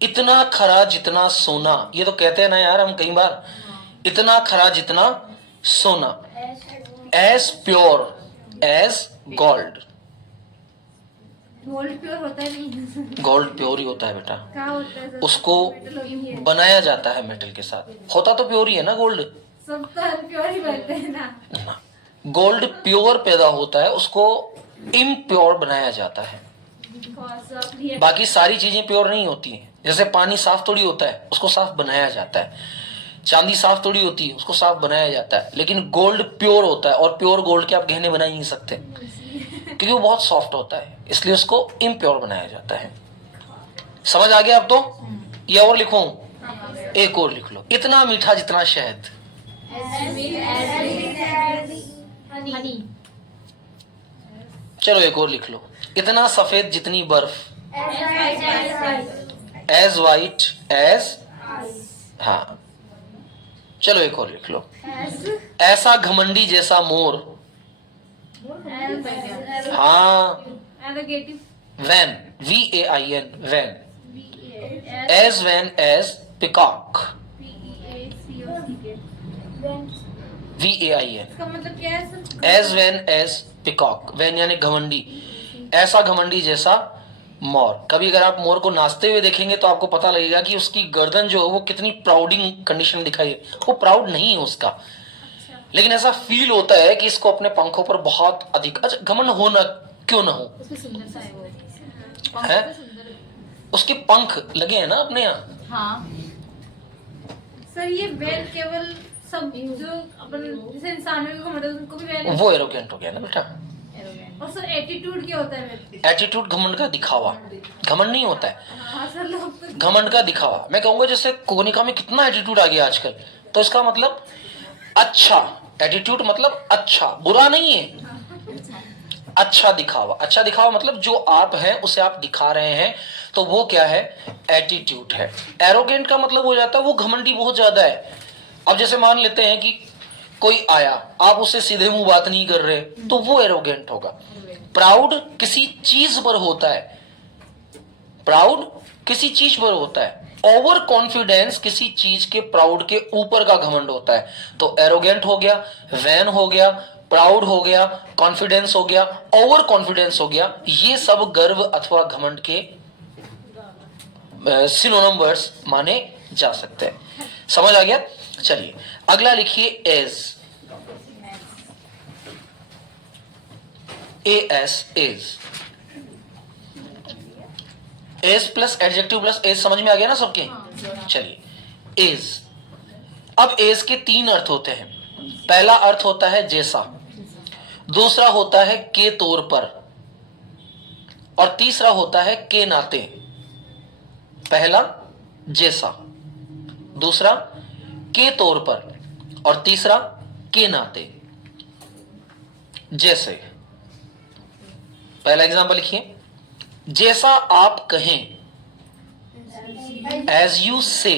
इतना खरा जितना सोना, ये तो कहते हैं ना यार हम कई बार, इतना खरा जितना सोना, as pure as gold. Gold pure होता है नहीं? गोल्ड प्योर ही होता है बेटा, क्या होता है? उसको बनाया जाता है मेटल के साथ, होता तो प्योर ही है ना गोल्ड। सब तो प्योर ही बनते हैं ना। गोल्ड प्योर पैदा होता है, उसको इम्प्योर बनाया जाता है। बाकी सारी चीजें प्योर नहीं होती हैं। जैसे पानी साफ थोड़ी होता है, उसको साफ बनाया जाता है। चांदी साफ थोड़ी होती है, उसको साफ बनाया जाता है। लेकिन गोल्ड प्योर होता है, और प्योर गोल्ड के आप गहने बना ही नहीं सकते। क्योंकि वो बहुत सॉफ्ट होता है, इसलिए उसको इम्प्योर बनाया जाता है। समझ आ गया अब तो? ये और लिखूं? एक और लिख लो, इतना मीठा जितना शहद। हनी। चलो एक और लिख लो, इतना सफेद जितनी बर्फ। एज वाइट एज, हाँ। चलो एक और लिख लो, ऐसा घमंडी जैसा मोर। हाँ, vain, VAIN, vain. As vain as peacock, VAIN। इसका मतलब क्या है sir? As vain as peacock, vain यानी घमंडी, ऐसा घमंडी जैसा मोर। कभी अगर आप मोर को नाचते हुए देखेंगे तो आपको पता लगेगा कि उसकी गर्दन जो है वो कितनी प्राउडिंग कंडीशन दिखाई है। वो प्राउड नहीं है उसका, लेकिन ऐसा फील होता है कि इसको अपने पंखों पर बहुत अधिक, अच्छा घमंड होना क्यों ना हो, उसकी सुंदरता है वो। है? उसके पंख लगे हैं ना अपने यहाँ। हाँ सर, ये वैन केवल सब जो अपन जैसे इंसान को मतलब उनको भी वैन। वो एरोगेंट हो गया ना बेटा। और सर एटीट्यूड क्या होता है? एटीट्यूड घमंड का दिखावा, घमंड नहीं होता है, हाँ सर, लोग तो घमंड का दिखावा। मैं कहूंगा जैसे कोनिका में कितना एटीट्यूड आ गया आजकल, तो इसका मतलब अच्छा, एटीट्यूड मतलब अच्छा, बुरा नहीं है, अच्छा दिखावा। अच्छा दिखावा मतलब जो आप हैं उसे आप दिखा रहे हैं, तो वो क्या है? एटीट्यूड है। एरोगेंट का मतलब हो जाता है वो घमंडी बहुत ज्यादा है। अब जैसे मान लेते हैं कि कोई आया, आप उससे सीधे मुंह बात नहीं कर रहे, तो वो एरोगेंट होगा। प्राउड किसी चीज पर होता है, प्राउड किसी चीज पर होता है। ओवर कॉन्फिडेंस किसी चीज के प्राउड के ऊपर का घमंड होता है। तो एरोगेंट हो गया, वैन हो गया, प्राउड हो गया, कॉन्फिडेंस हो गया, ओवर कॉन्फिडेंस हो गया। ये सब गर्व अथवा घमंड के सिनोनिम वर्ड्स माने जा सकते हैं। समझ आ गया? चलिए अगला लिखिए, as. AS, as. As plus adjective plus as, समझ में आ गया ना सबके? चलिए, एज। अब एज के 3 अर्थ होते हैं। पहला अर्थ होता है जैसा, दूसरा होता है के तौर पर, और तीसरा होता है के नाते। पहला जैसा, दूसरा के तौर पर, और तीसरा के नाते। जैसे पहला एग्जांपल लिखिए, जैसा आप कहें, एज यू से।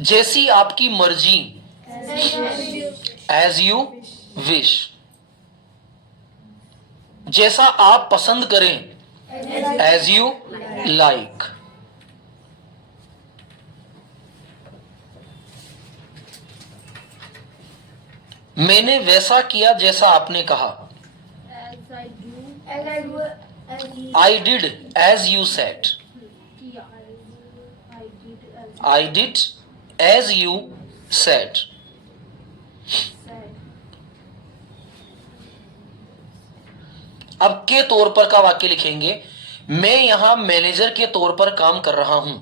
जैसी आपकी मर्जी, एज यू विश। जैसा आप पसंद करें, एज यू लाइक। मैंने वैसा किया जैसा आपने कहा, I did as you said. I did as you said. अब के तौर पर का वाक्य लिखेंगे, मैं यहां मैनेजर के तौर पर काम कर रहा हूं।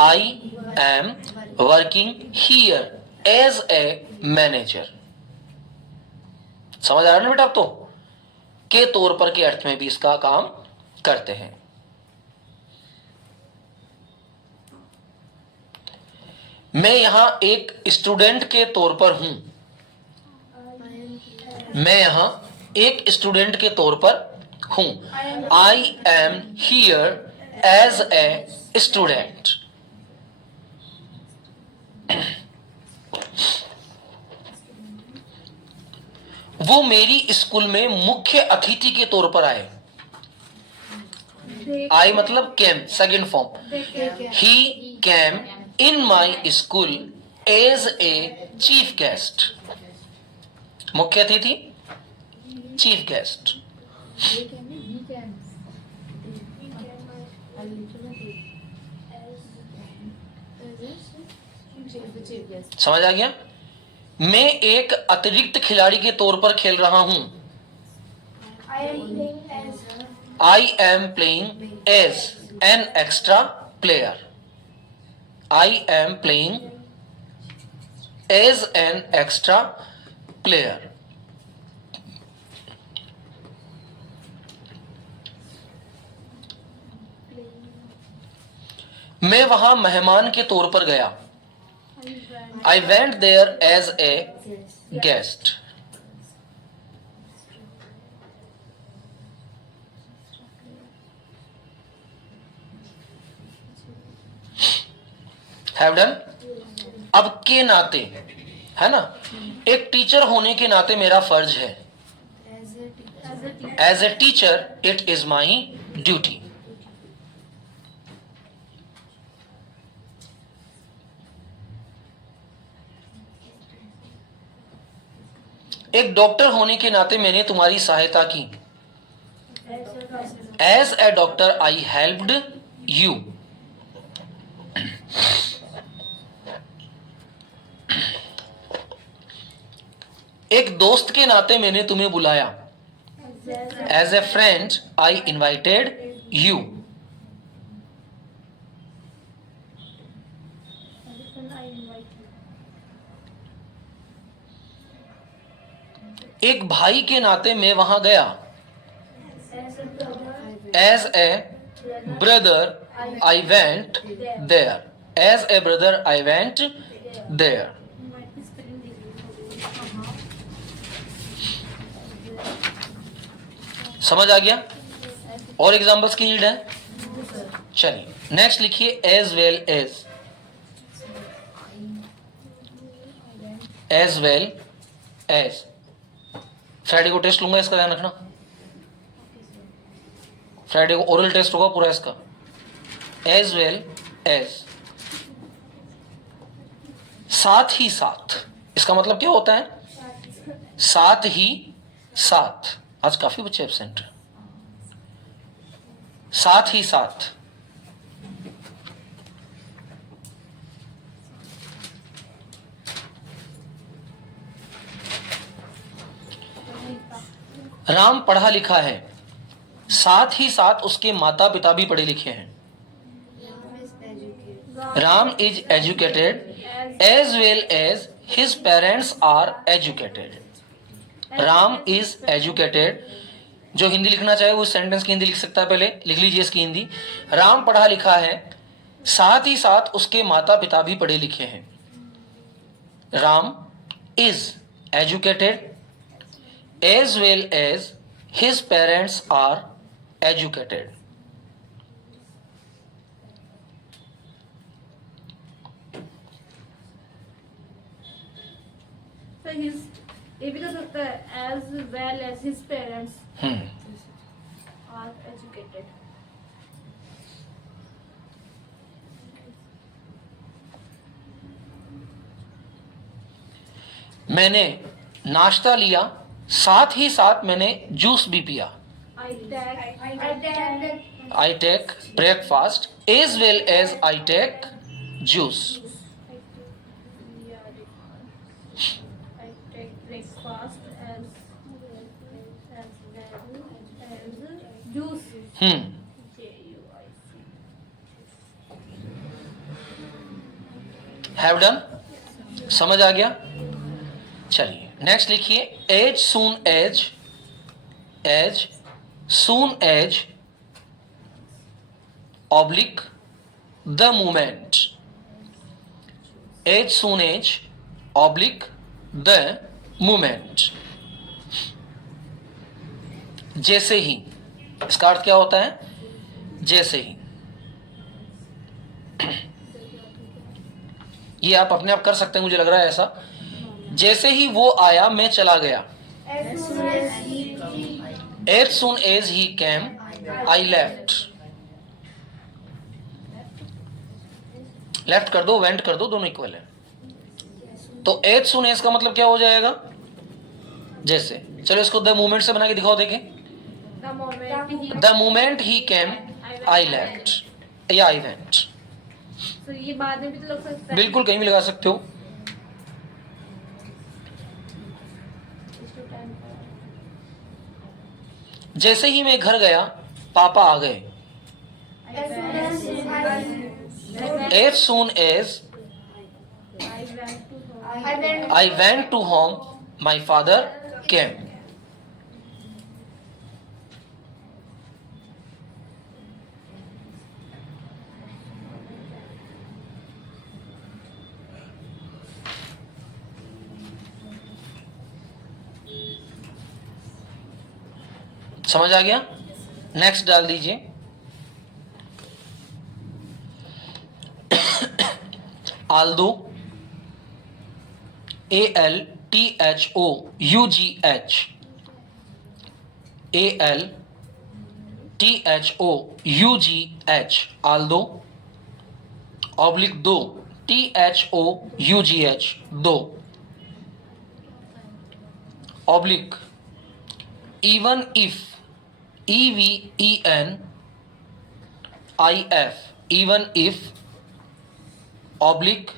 I am working here as a manager. समझ आ रहा है ना बेटा? अब तो के तौर पर के अर्थ में भी इसका काम करते हैं। मैं यहां एक स्टूडेंट के तौर पर हूं। मैं यहां एक स्टूडेंट के तौर पर हूं। I am here as a student. वो मेरी स्कूल में मुख्य अतिथि के तौर पर आए। आई मतलब came, second form. He came in my school as a chief guest. मुख्य अतिथि, चीफ गेस्ट। समझ आ गया? मैं एक अतिरिक्त खिलाड़ी के तौर पर खेल रहा हूं। I am playing as an extra player. I am playing as an extra player. मैं वहां मेहमान के तौर पर गया। I went there as a guest. Have done? अब के नाते, है ना, एक टीचर होने के नाते मेरा फर्ज है। As a teacher it is my duty. एक डॉक्टर होने के नाते मैंने तुम्हारी सहायता की। As a doctor I helped you. एक दोस्त के नाते मैंने तुम्हें बुलाया। As a friend I invited you. एक भाई के नाते मैं वहां गया। As a brother I went there. As a brother I went there. समझ आ गया? और एग्जांपल्स की नीड है? चलिए नेक्स्ट लिखिए as well as. As well as. Friday को टेस्ट लूंगा, इसका ध्यान रखना। फ्राइडे को ओरल टेस्ट होगा पूरा इसका। एज वेल एज, साथ ही साथ, इसका मतलब क्या होता है? साथ ही साथ। आज काफी बच्चे एब्सेंट हैं। साथ ही साथ, राम पढ़ा लिखा है, साथ ही साथ उसके माता पिता भी पढ़े लिखे हैं। Ram is educated as well as his parents are educated. Ram is educated. जो हिंदी लिखना चाहे वो सेंटेंस की हिंदी लिख सकता है, पहले लिख लीजिए इसकी हिंदी। राम पढ़ा लिखा है, साथ ही साथ उसके माता पिता भी पढ़े लिखे हैं। Ram is educated as well as his parents are educated. So his, ये भी तो सकता है as well as his parents are educated. मैंने नाश्ता लिया, साथ ही साथ मैंने जूस भी पिया। I take breakfast as well as I take juice. I take breakfast as juice. Have done? समझ आ गया? चलिए नेक्स्ट लिखिए as soon as. As soon as oblique the moment. As soon as oblique the moment. जैसे ही, इसका अर्थ क्या होता है? जैसे ही। ये आप अपने आप कर सकते हैं, मुझे लग रहा है ऐसा। जैसे ही वो आया मैं चला गया। As soon as he came, I left. Left कर दो, वेंट कर दो, दोनों इक्वल है। तो as soon as का मतलब क्या हो जाएगा? जैसे। चलो इसको द मोमेंट से बना के दिखाओ, देखें। The moment he came I left या आई वेंट। तो ये बाद में भी तो लग सकता है। बिल्कुल, कहीं भी लगा सकते हो। जैसे ही मैं घर गया पापा आ गए। As soon as I went to home. My father came. समझ आ गया? नेक्स्ट डाल दीजिए। Aldous, ALTHOUGH, ALTHOUGH, Aldous, oblique दो, THOUGH, दो, oblique even if, EVENIF, even if, oblique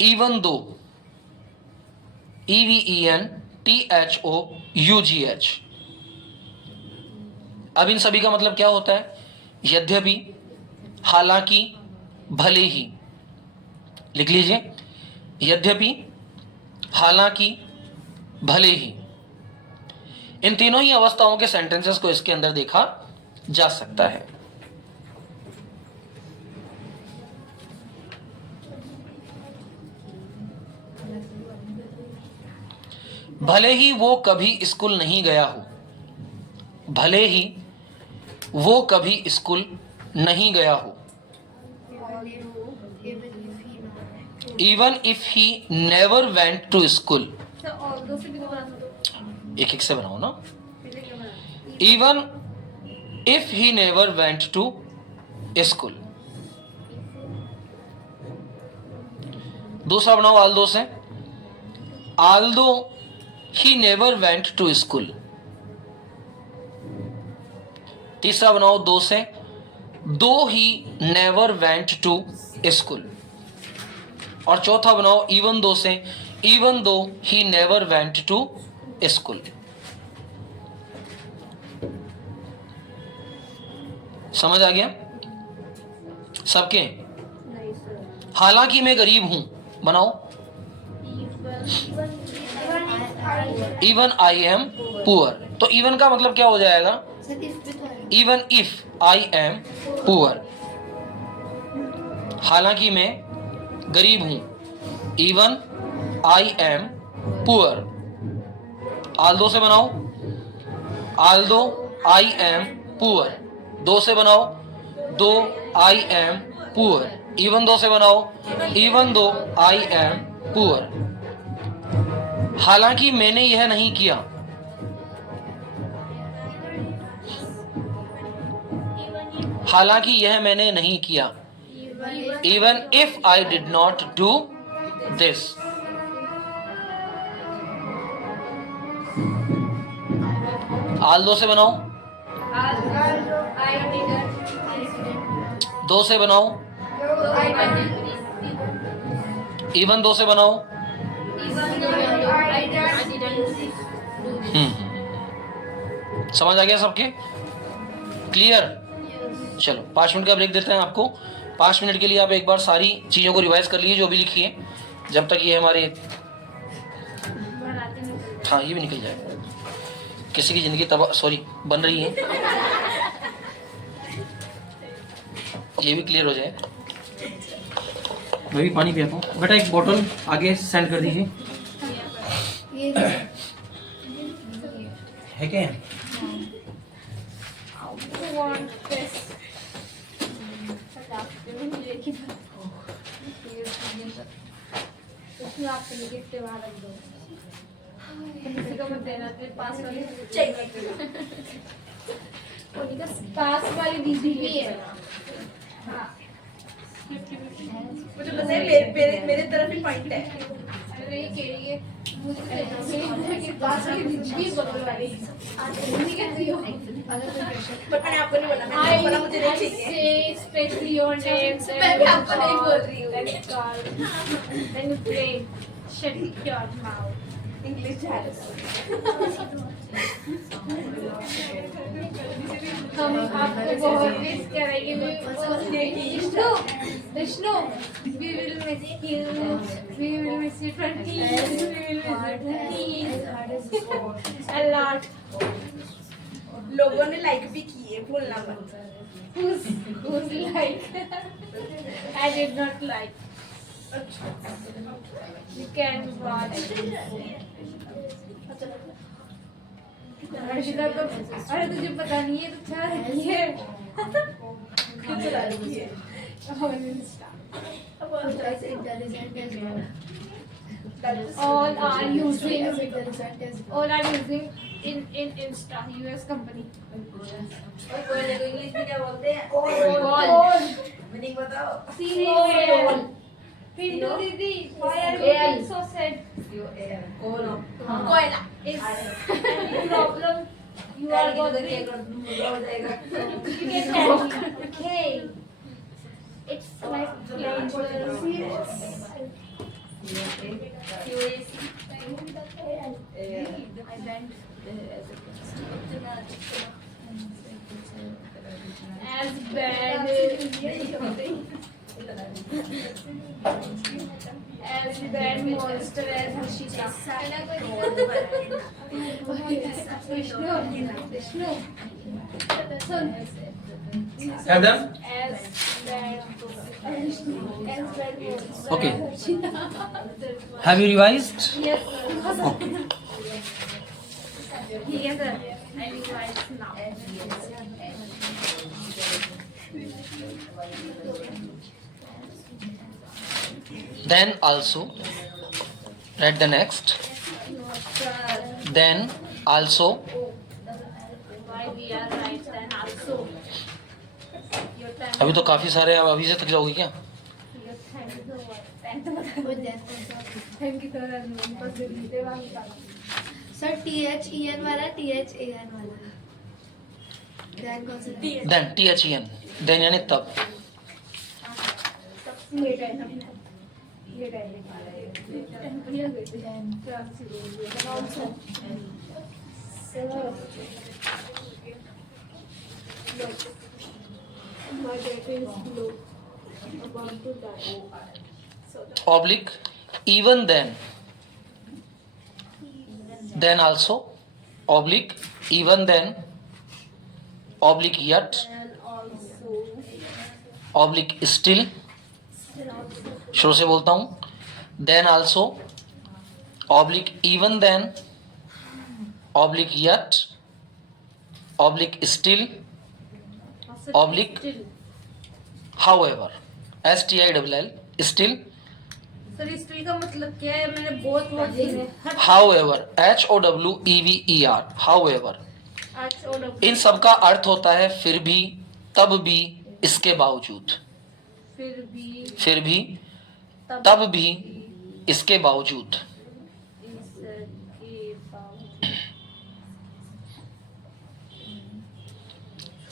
even though, EVENTHOUGH। अब इन सभी का मतलब क्या होता है? यद्यपि, हालांकि, भले ही। लिख लीजिए, यद्यपि, हालांकि, भले ही। इन तीनों ही अवस्थाओं के सेंटेंसेस को इसके अंदर देखा जा सकता है। भले ही वो कभी स्कूल नहीं गया हो, भले ही वो कभी स्कूल नहीं गया हो, even if he never went to school। एक एक से बनाओ ना। Even if he never went to school। दूसरा बनाओ आल्दो से, although he never went to school। तीसरा बनाओ दो से, though he never went to school। और चौथा बनाओ even though से, even though he never went to school। समझ आ गया सबके? हालांकि मैं गरीब हूं, बनाओ even I am poor। तो even का मतलब क्या हो जाएगा? even if I am poor। हालांकि मैं गरीब हूं, even I am poor। Aldous से बनाओ, आल्दो I am poor। दो से बनाओ, दो I am poor। even दो से बनाओ, even दो I am poor। हालांकि मैंने यह नहीं किया, हालांकि यह मैंने नहीं किया, even if I did not do this। Aldous से बनाओ, दो से बनाओ, इवन दो से बनाओ। समझ आ गया सबके? क्लियर? चलो 5 मिनट का ब्रेक देते हैं आपको। 5 मिनट के लिए आप एक बार सारी चीज़ों को रिवाइज कर लीजिए जो भी लिखी है, जब तक ये हमारे, हाँ ये भी निकल जाएगा। किसी की जिंदगी बन रही है, ये भी क्लियर हो जाए। मैं भी पानी पिया हूँ बेटा, एक बोतल आगे सेंड कर दीजिए। है क्या? पास वाली दीदी भी है। मुझे पता है मेरे तरफ ही पॉइंट है। अरे ये केड़ी मुझे तो पास वाली दीदी भी बगल वाली दीदी कहती हो। बट मैंने आपको नहीं बोला, मैंने बोला मुझे नहीं चाहिए। Specially your name. मैं भी आपको नहीं बोल रही हूँ। Then you play shut your mouth। English हम आपको बहुत मिस करेंगे Vishnu Vishnu we will miss you twenties a lot लोगों ने लाइक भी किए, भूलना मत। who's like I did not like you can watch Harshita तो अरे तुझे पता नहीं है तो क्या रखी है On Insta. All are using in Insta US company. कोई लोग इंग्लिश में क्या बोलते हैं? All. मीनिंग बताओ। All. Pintu Didi, why are you being so sad? कोयला। Is any problem you are going हो जाएगा। you can tell me. Okay. It's like plain I went as bad monster as Harshita. Vishnu, sun. Have done? As bad monster. Okay. Have you revised? Yes. Yes, sir. I revise now. Then also, write the next. Then also, Why we are right then also. Your time. अभी तो काफी सारे हैं, अब अभी से थक जाओगी क्या? Your time is over. Thank you, sir. पसंदीदा वाला. सर THEN वाला THAN वाला ध्यान कौन सा है? Then THEN. Then यानी तब. ये टाइम बढ़िया गई थी also my data is low about to die Oblique. Even then. Then also. Oblique. Even then. Oblique yet. and also Oblique still. शुरू से बोलता हूँ then also oblique even then oblique yet oblique still oblique however STILL still sir still का मतलब क्या है मैंने बहुत बहुत सुने however HOWEVER however इन सब का अर्थ होता है फिर भी तब भी इसके बावजूद फिर भी तब भी इसके बावजूद इसके बावजूद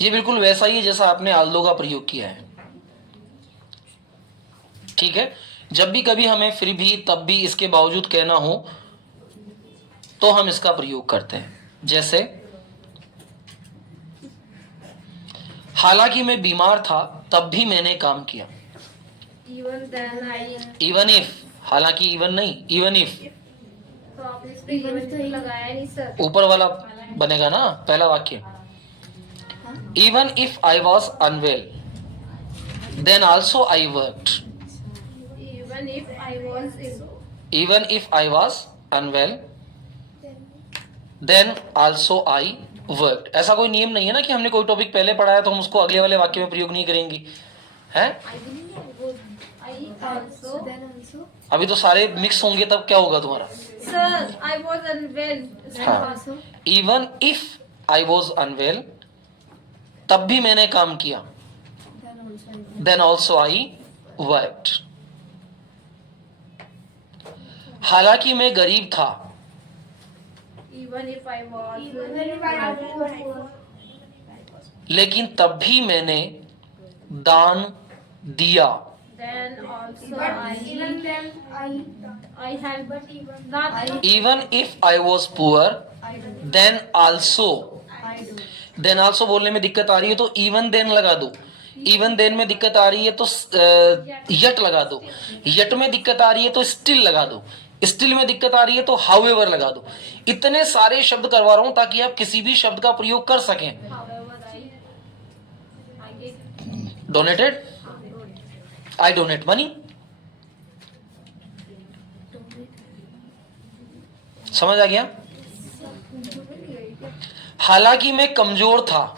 ये बिल्कुल वैसा ही है जैसा आपने आल्दो का प्रयोग किया है ठीक है जब भी कभी हमें फिर भी तब भी इसके बावजूद कहना हो तो हम इसका प्रयोग करते हैं जैसे हालांकि मैं बीमार था तब भी मैंने काम किया इवन इफ हालांकि इवन नहीं इवन इफ तो आपने इस पे इवन तो लगाया नहीं सर ऊपर वाला बनेगा ना पहला वाक्य even if I was unwell then also I worked even if I was ill even if I was unwell then also I worked ऐसा कोई नियम नहीं है ना कि हमने कोई टॉपिक पहले पढ़ाया तो हम उसको अगले वाले वाक्य में प्रयोग नहीं करेंगे हैं I also then also अभी तो सारे मिक्स होंगे तब क्या होगा तुम्हारा sir I was unwell हाँ also even if I was unwell तब भी मैंने काम किया then also I worked हालांकि मैं गरीब था even if I was लेकिन तब भी मैंने दान दिया then also I helped not even if I was poor then also then also बोलने में दिक्कत आ रही है तो इवन देन लगा दो, इवन देन में दिक्कत आ रही है तो यट लगा दो, यट में दिक्कत आ रही है तो स्टिल लगा दो, स्टिल में दिक्कत आ रही है तो हाउएवर लगा दो। इतने सारे शब्द करवा रहा हूं ताकि आप किसी भी शब्द का प्रयोग कर सकें। डोनेटेड, आई डोनेट मनी, समझ आ गया? हालांकि मैं कमजोर था,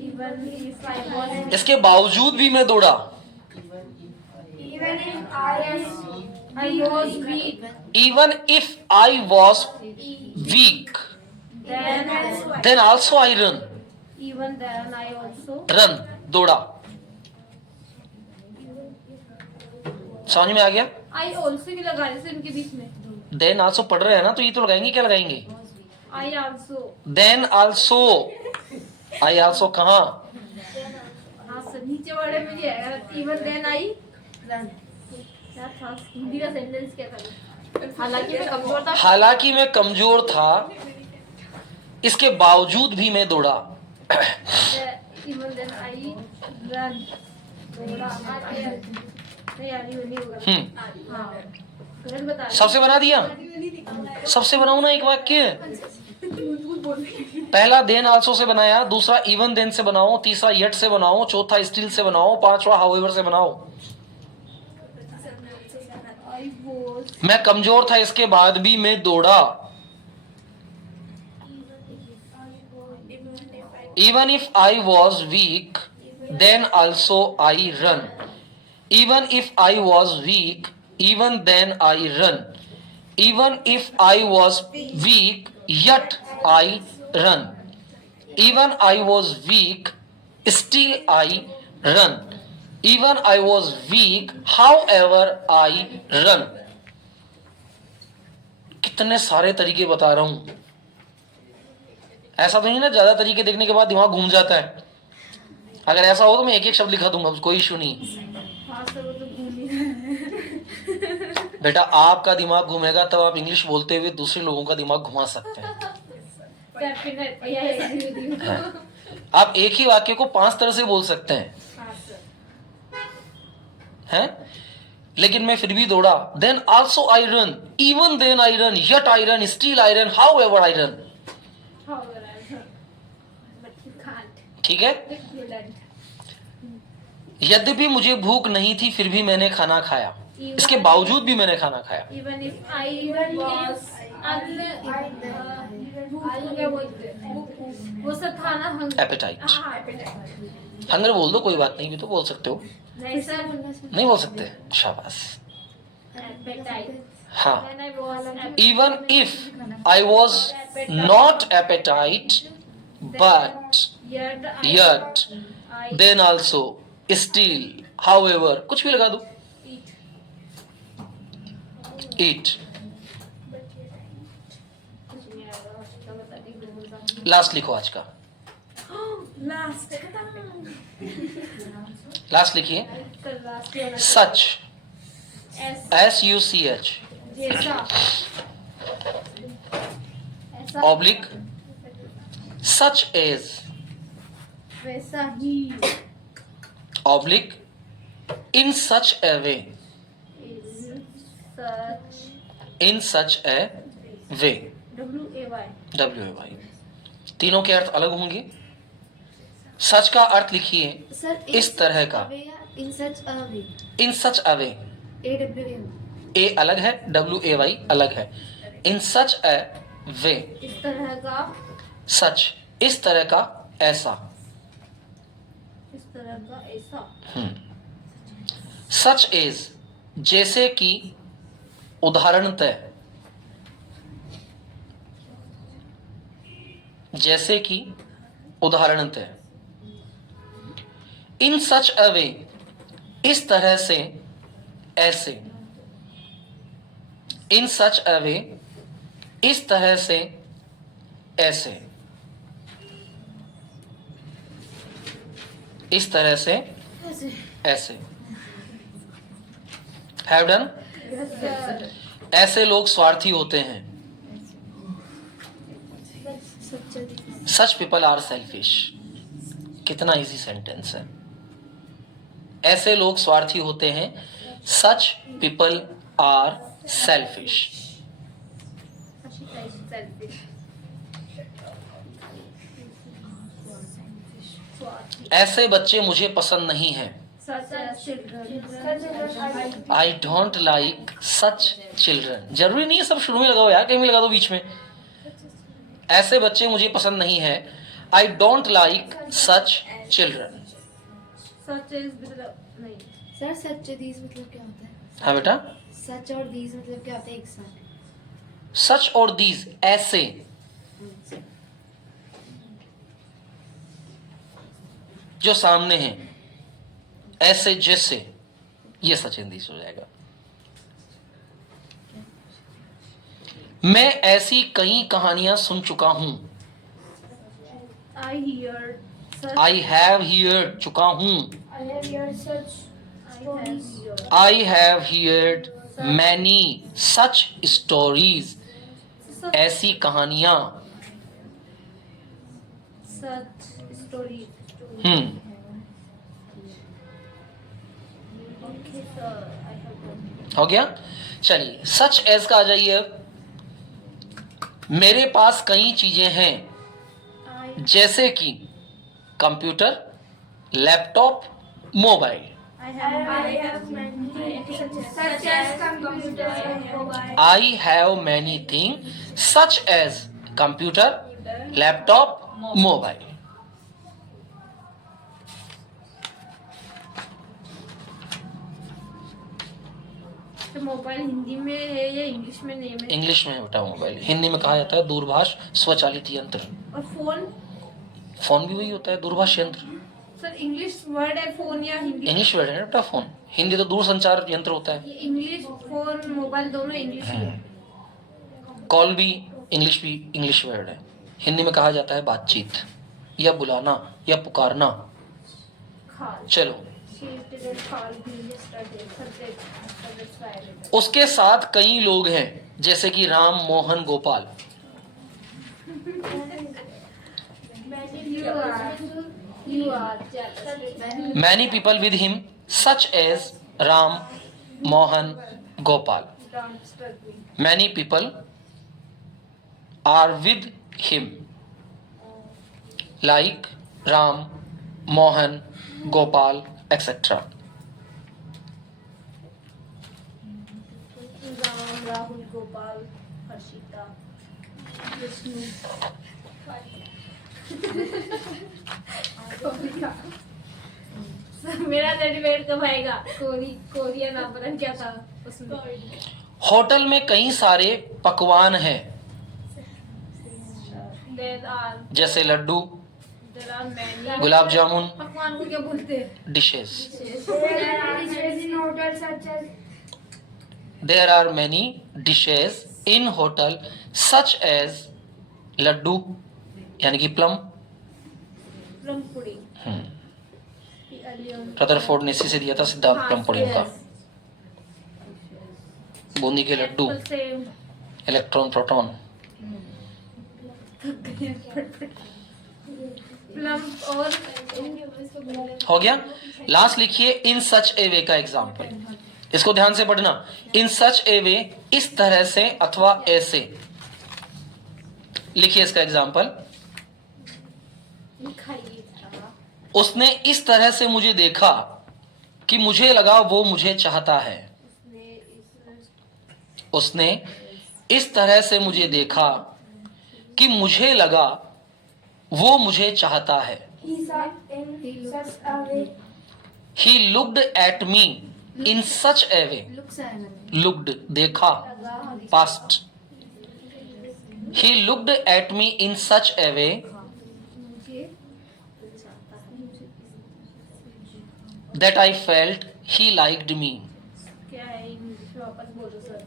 Even if I was, इसके बावजूद भी मैं दौड़ा। Even if I was weak, even if I was weak then also I run, even then I also, run दौड़ा। समझ में आ गया? I also भी लगा रहे थे इनके बीच में। देन आल्सो पढ़ रहे हैं ना, तो ये तो लगाएंगे, क्या लगाएंगे? I also, then also, I also कहाँ? हाँ सर, नीचे वाले में ये है, even then I run। क्या था हिंदी का सेंटेंस क्या था? हालांकि मैं कमजोर था, हालांकि मैं कमजोर था, इसके बावजूद भी मैं दौड़ा। even then I run, दौड़ा, नहीं यार ये नहीं होगा। हाँ, गलत बता रहे। सबसे बना दिया, सबसे बनाऊ ना एक वाक्य। पहला देन आल्सो से बनाया, दूसरा इवन देन से बनाओ, तीसरा यट से बनाओ, चौथा स्टिल से बनाओ, पांचवा हाउएवर से बनाओ। I was, मैं कमजोर था, इसके बाद भी मैं दौड़ा। Even if I was weak then also I run, even if I was weak even then I run, even if I was weak yet I run, even I was weak still I run, even I was weak however I run। कितने सारे तरीके बता रहा हूं, ऐसा तो नहीं ना ज्यादा तरीके देखने के बाद दिमाग घूम जाता है। अगर ऐसा हो तो मैं एक एक शब्द लिखा दूंगा, कोई इशू नहीं। हाँ सर वो तो भूल ही गए। बेटा आपका दिमाग घूमेगा तब आप इंग्लिश बोलते हुए दूसरे लोगों का दिमाग घुमा सकते हैं। आप एक ही वाक्य को 5 तरह से बोल सकते हैं, हैं? लेकिन मैं फिर भी दौड़ा। Then also I run, even then I run, yet I run, still I run, however I run. ठीक है? यद्यपि मुझे भूख नहीं थी फिर भी मैंने खाना खाया, इसके बावजूद भी मैंने खाना खाया। Even if I was क्या बोलते हैं? वो सब था ना हंगर। एपेटाइट, हाँ, appetite। हंगर बोल दो, कोई बात नहीं, भी तो बोल सकते हो। नहीं सर, नहीं बोल सकते? शाबाश। appetite। हाँ, When I was even if I was not appetite but yet then also still however, कुछ भी लगा दो, eat। लास्ट लिखो आज का, लास्ट लिखिए सच, SUCH जैसा, ऑब्लिक such as, वैसा ही, oblique in such a way, in such a way, WAY। तीनों के अर्थ अलग होंगे। सच का अर्थ लिखिए सर इस तरह का, इन such a way, in such a वे, ए अलग है, WAY अलग है। इन सच अ वे, इस तरह का, सच इस तरह का, ऐसा, इस तरह का, ऐसा। सच एज जैसे कि, उदाहरणतः, जैसे कि, उदाहरणतः। इन सच अ वे इस तरह से, ऐसे। इन सच अ वे इस तरह से, ऐसे। इस तरह से, ऐसे। Have done. ऐसे लोग स्वार्थी होते हैं। Such such people are selfish. कितना इजी सेंटेंस है। ऐसे लोग स्वार्थी होते हैं। Such people are selfish. Ashita is selfish. ऐसे बच्चे मुझे पसंद नहीं हैं। Such as children. I don't like such children. जरूरी नहीं है सब शुरू में लगाओ यार, कहीं भी लगा दो बीच में। ऐसे बच्चे मुझे पसंद नहीं है। आई don't like such children. Such is मतलब नहीं। सर सच दीज मतलब क्या होता है? हाँ बेटा, सच और दीज मतलब क्या होता है एक साथ? सच और दीज ऐसे, जो सामने हैं, ऐसे जैसे, ये सच एंड दीज हो जाएगा। मैं ऐसी कई कहानियां सुन चुका हूं। I hear such. I have heard चुका हूं। I have heard such stories. I have heard many such stories. ऐसी कहानियां। Such stories. Okay, sir. I have done. हो गया। चलिए सच एज का आ जाइए। अब मेरे पास कई चीजें हैं, I जैसे कि computer, laptop, mobile. have many such as computer and mobile. I have many thing such as computer, laptop, mobile. तो मोबाइल हिंदी में है या इंग्लिश में नेम है? इंग्लिश में है बेटा मोबाइल। हिंदी में कहा जाता है दूरभाष स्वचालित यंत्र। और फोन? फोन भी वही होता है, दूरभाष यंत्र। सर इंग्लिश वर्ड है फोन या हिंदी? इंग्लिश वर्ड है बेटा फोन। हिंदी तो दूरसंचार यंत्र होता है। ये इंग्लिश फोन मोबाइल दोनों इंग्लिश है। कॉल भी इंग्लिश वर्ड है। हिंदी में कहा जाता है बातचीत या बुलाना या पुकारना। खाल। चलो, She didn't call me yesterday. Subject. That's why I did that. उसके साथ कई लोग हैं, जैसे कि Ram, Mohan, Gopal. You are jealous. Many people with him such as Ram, Mohan, Gopal. Don't disturb me. Many people are with him like Ram, Mohan, Gopal etcetera. Ram, Rahul, Gopal, Harshita, Vishnu, मेरा सर्टिफिकेट कब आएगा? कोरिया नाम पता नहीं क्या था उसमें। होटल में कई सारे पकवान हैं, There are जैसे many. गुलाब जामुन, पकवान को क्या बोलते हैं? Dishes. There are dishes in hotels such as there are many dishes in hotel such as laddoo यानी कि प्लम। Plum pudding. रदरफोर्ड ने इसी से दिया था सिद्धांत प्लम पुडिंग का। बूंदी के लड्डू, इलेक्ट्रॉन, प्रोटॉन। प्लम और हो गया। लास्ट लिखिए इन सच ए वे का एग्जाम्पल। इसको ध्यान से पढ़ना। इन सच ए वे, इस तरह से अथवा ऐसे। लिखिए इसका एग्जाम्पल। उसने इस तरह से मुझे देखा कि मुझे लगा वो मुझे चाहता है। उसने इस तरह से मुझे देखा कि मुझे लगा वो मुझे चाहता है। He looked at me in such a way. Looked देखा, past. He looked at me in such a way that I felt he liked me. क्या है इंग्लिश में वापस बोलो sir?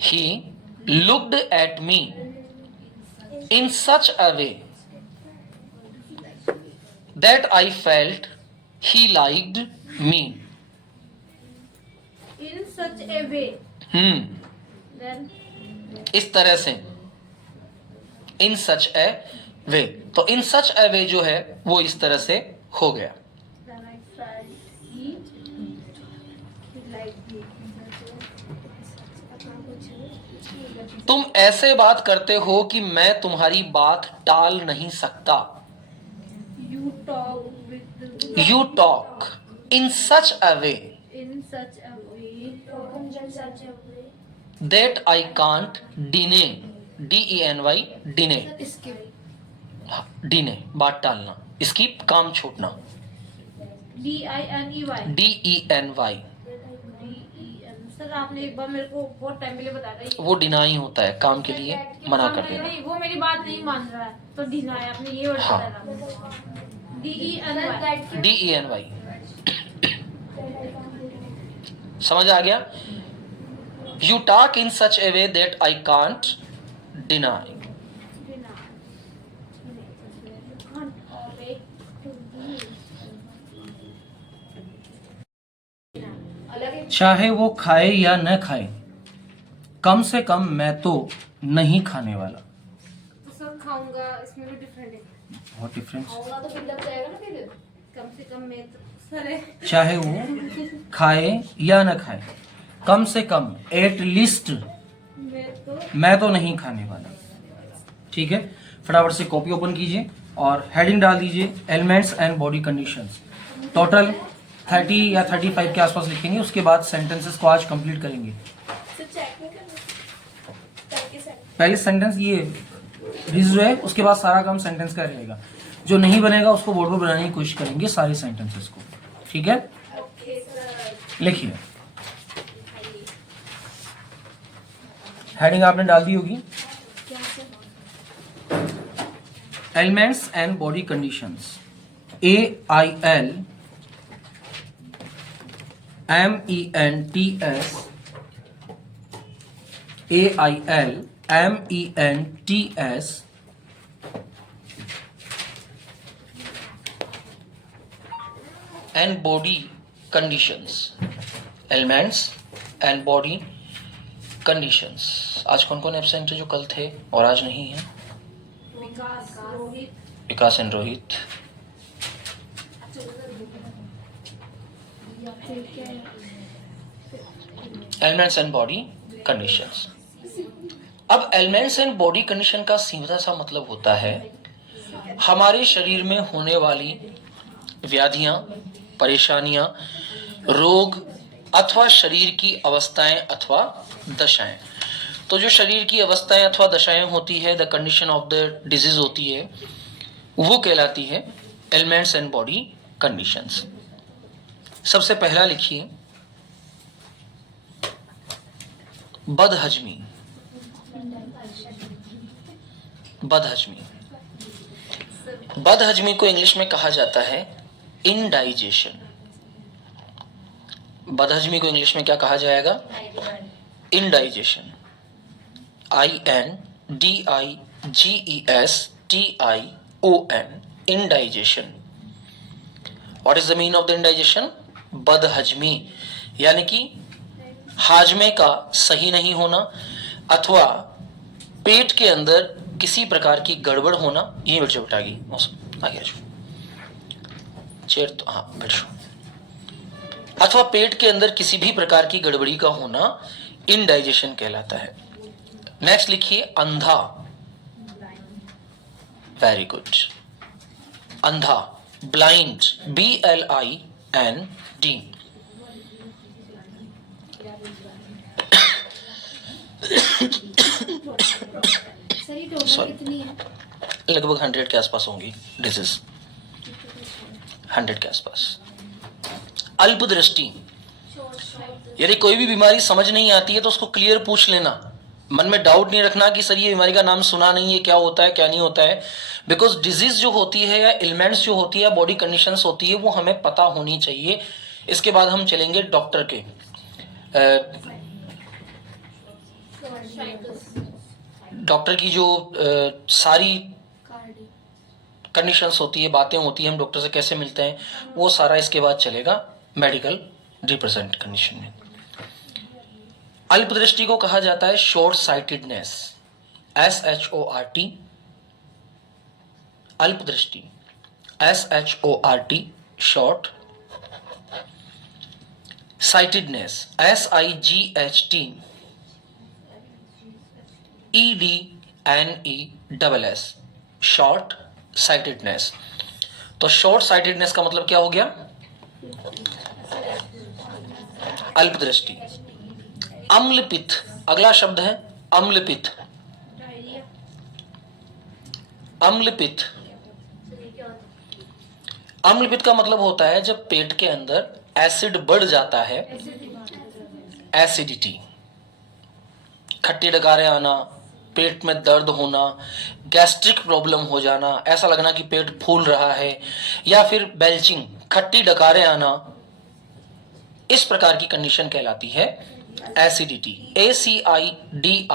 He looked at me in such a way that I felt he liked me. In such a way. Then इस तरह से, इन सच ए वे। तो इन सच ए वे जो है वो इस तरह से हो गया। Then I tried eat like तुम ऐसे बात करते हो कि मैं तुम्हारी बात टाल नहीं सकता। you talk with you talk in such a way in such a way that I can't deny, DENY deny, deny बात टालना, इसकी काम छोड़ना, DINEY DENY। सर आपने एक बार मेरे को बहुत टाइम पहले बताया था वो डिनाई होता है, काम के लिए मना कर देना। नहीं वो मेरी बात नहीं मान रहा है तो डिनाई आपने ये वर्ड हाँ। बताया DENY DENY समझ आ गया? You talk in such A way that I can't deny. चाहे वो खाए या न खाए, कम से कम मैं तो नहीं खाने वाला। तो सर खाऊंगा इसमें भी डिफरेंट है। बहुत डिफरेंस। कम से कम मैं तो सर है। चाहे वो खाए या न खाए, कम से कम एट लीस्ट मैं तो नहीं खाने वाला। ठीक है, फटाफट से कॉपी ओपन कीजिए और हेडिंग डाल दीजिए elements and body conditions. Total 30 या 35 के आसपास लिखेंगे, उसके बाद सेंटेंसेस को आज कंप्लीट करेंगे। पहले सेंटेंस ये रिज है, उसके बाद सारा काम सेंटेंस का रहेगा। जो नहीं बनेगा उसको बोर्ड पर बनाने की कोशिश करेंगे सारे सेंटेंसेस को। ठीक है, लिखिए। हेडिंग आपने डाल दी होगी, elements and body conditions, AIL MENTS, AIL MENTS and body conditions, elements and body conditions। आज कौन कौन एब्सेंट है जो कल थे और आज नहीं है? Vikas and Rohit. Elements and body conditions. अब एलिमेंट्स एंड बॉडी कंडीशन का सीधा सा मतलब होता है हमारे शरीर में होने वाली व्याधियां, परेशानियां, रोग अथवा शरीर की अवस्थाएं अथवा दशाएं। तो जो शरीर की अवस्थाएं अथवा दशाएं होती है, the condition of the disease होती है, वो कहलाती है एलिमेंट्स एंड बॉडी कंडीशंस। सबसे पहला लिखिए बदहजमी। बदहजमी, बदहजमी को इंग्लिश में कहा जाता है इंडाइजेशन। बदहजमी को इंग्लिश में क्या कहा जाएगा? Indigestion. INDIGESTION, indigestion. What is the mean of the indigestion? बदहजमी यानी कि हाजमे का सही नहीं होना अथवा पेट के अंदर किसी प्रकार की गड़बड़ होना। ये बैठ जाओ, बेटागी मौसम आ गया चेयर तो हाँ बैठ जाओ। अथवा पेट के अंदर किसी भी प्रकार की गड़बड़ी का होना इंडाइजेशन कहलाता है। नेक्स्ट लिखिए अंधा। वेरी गुड, अंधा, ब्लाइंड, BLIND। कितनी है? लगभग 100 के आसपास होंगी डिजीज, 100 के आसपास। अल्पदृष्टि, यदि कोई भी बीमारी समझ नहीं आती है तो उसको क्लियर पूछ लेना, मन में डाउट नहीं रखना कि सर ये बीमारी का नाम सुना नहीं है, क्या होता है क्या नहीं होता है। बिकॉज डिजीज जो होती है या एलिमेंट्स जो होती है, बॉडी कंडीशंस होती है, वो हमें पता होनी चाहिए। इसके बाद हम चलेंगे डॉक्टर के। डॉक्टर की जो सारी कंडीशंस होती है, बातें होती है, हम डॉक्टर से कैसे मिलते हैं, वो सारा इसके बाद चलेगा मेडिकल रिप्रेजेंट कंडीशन में। अल्पदृष्टि को कहा जाता है short sightedness, SHORT अल्पदृष्टि, SHORT short. Sightedness, SIGHT EDNESS short sightedness. तो शॉर्ट साइटेडनेस का मतलब क्या हो गया? अल्पदृष्टि। अम्लपित्त, अगला शब्द है अम्लपित्त। अम्लपित्त, अम्लपित्त का मतलब होता है जब पेट के अंदर एसिड बढ़ जाता है, एसिडिटी, खट्टी डकारें आना, पेट में दर्द होना, गैस्ट्रिक प्रॉब्लम हो जाना, ऐसा लगना कि पेट फूल रहा है, या फिर बेल्चिंग, खट्टी डकारें आना, इस प्रकार की कंडीशन कहलाती है एसिडिटी। ACIDITY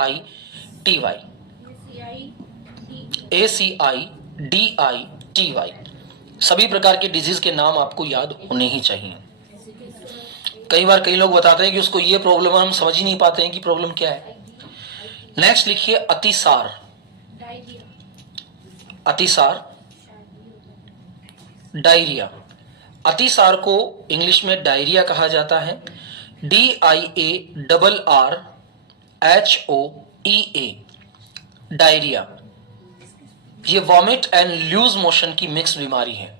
सभी प्रकार के डिजीज के नाम आपको याद होने ही चाहिए। कई बार कई लोग बताते हैं कि उसको ये प्रॉब्लम है, हम समझ ही नहीं पाते हैं कि प्रॉब्लम क्या है। नेक्स्ट लिखिए अतिसार। अतिसार, डायरिया। अतिसार को इंग्लिश में डायरिया कहा जाता है, DIARRHOEA, डायरिया। ये वॉमिट एंड लूज मोशन की मिक्स बीमारी है,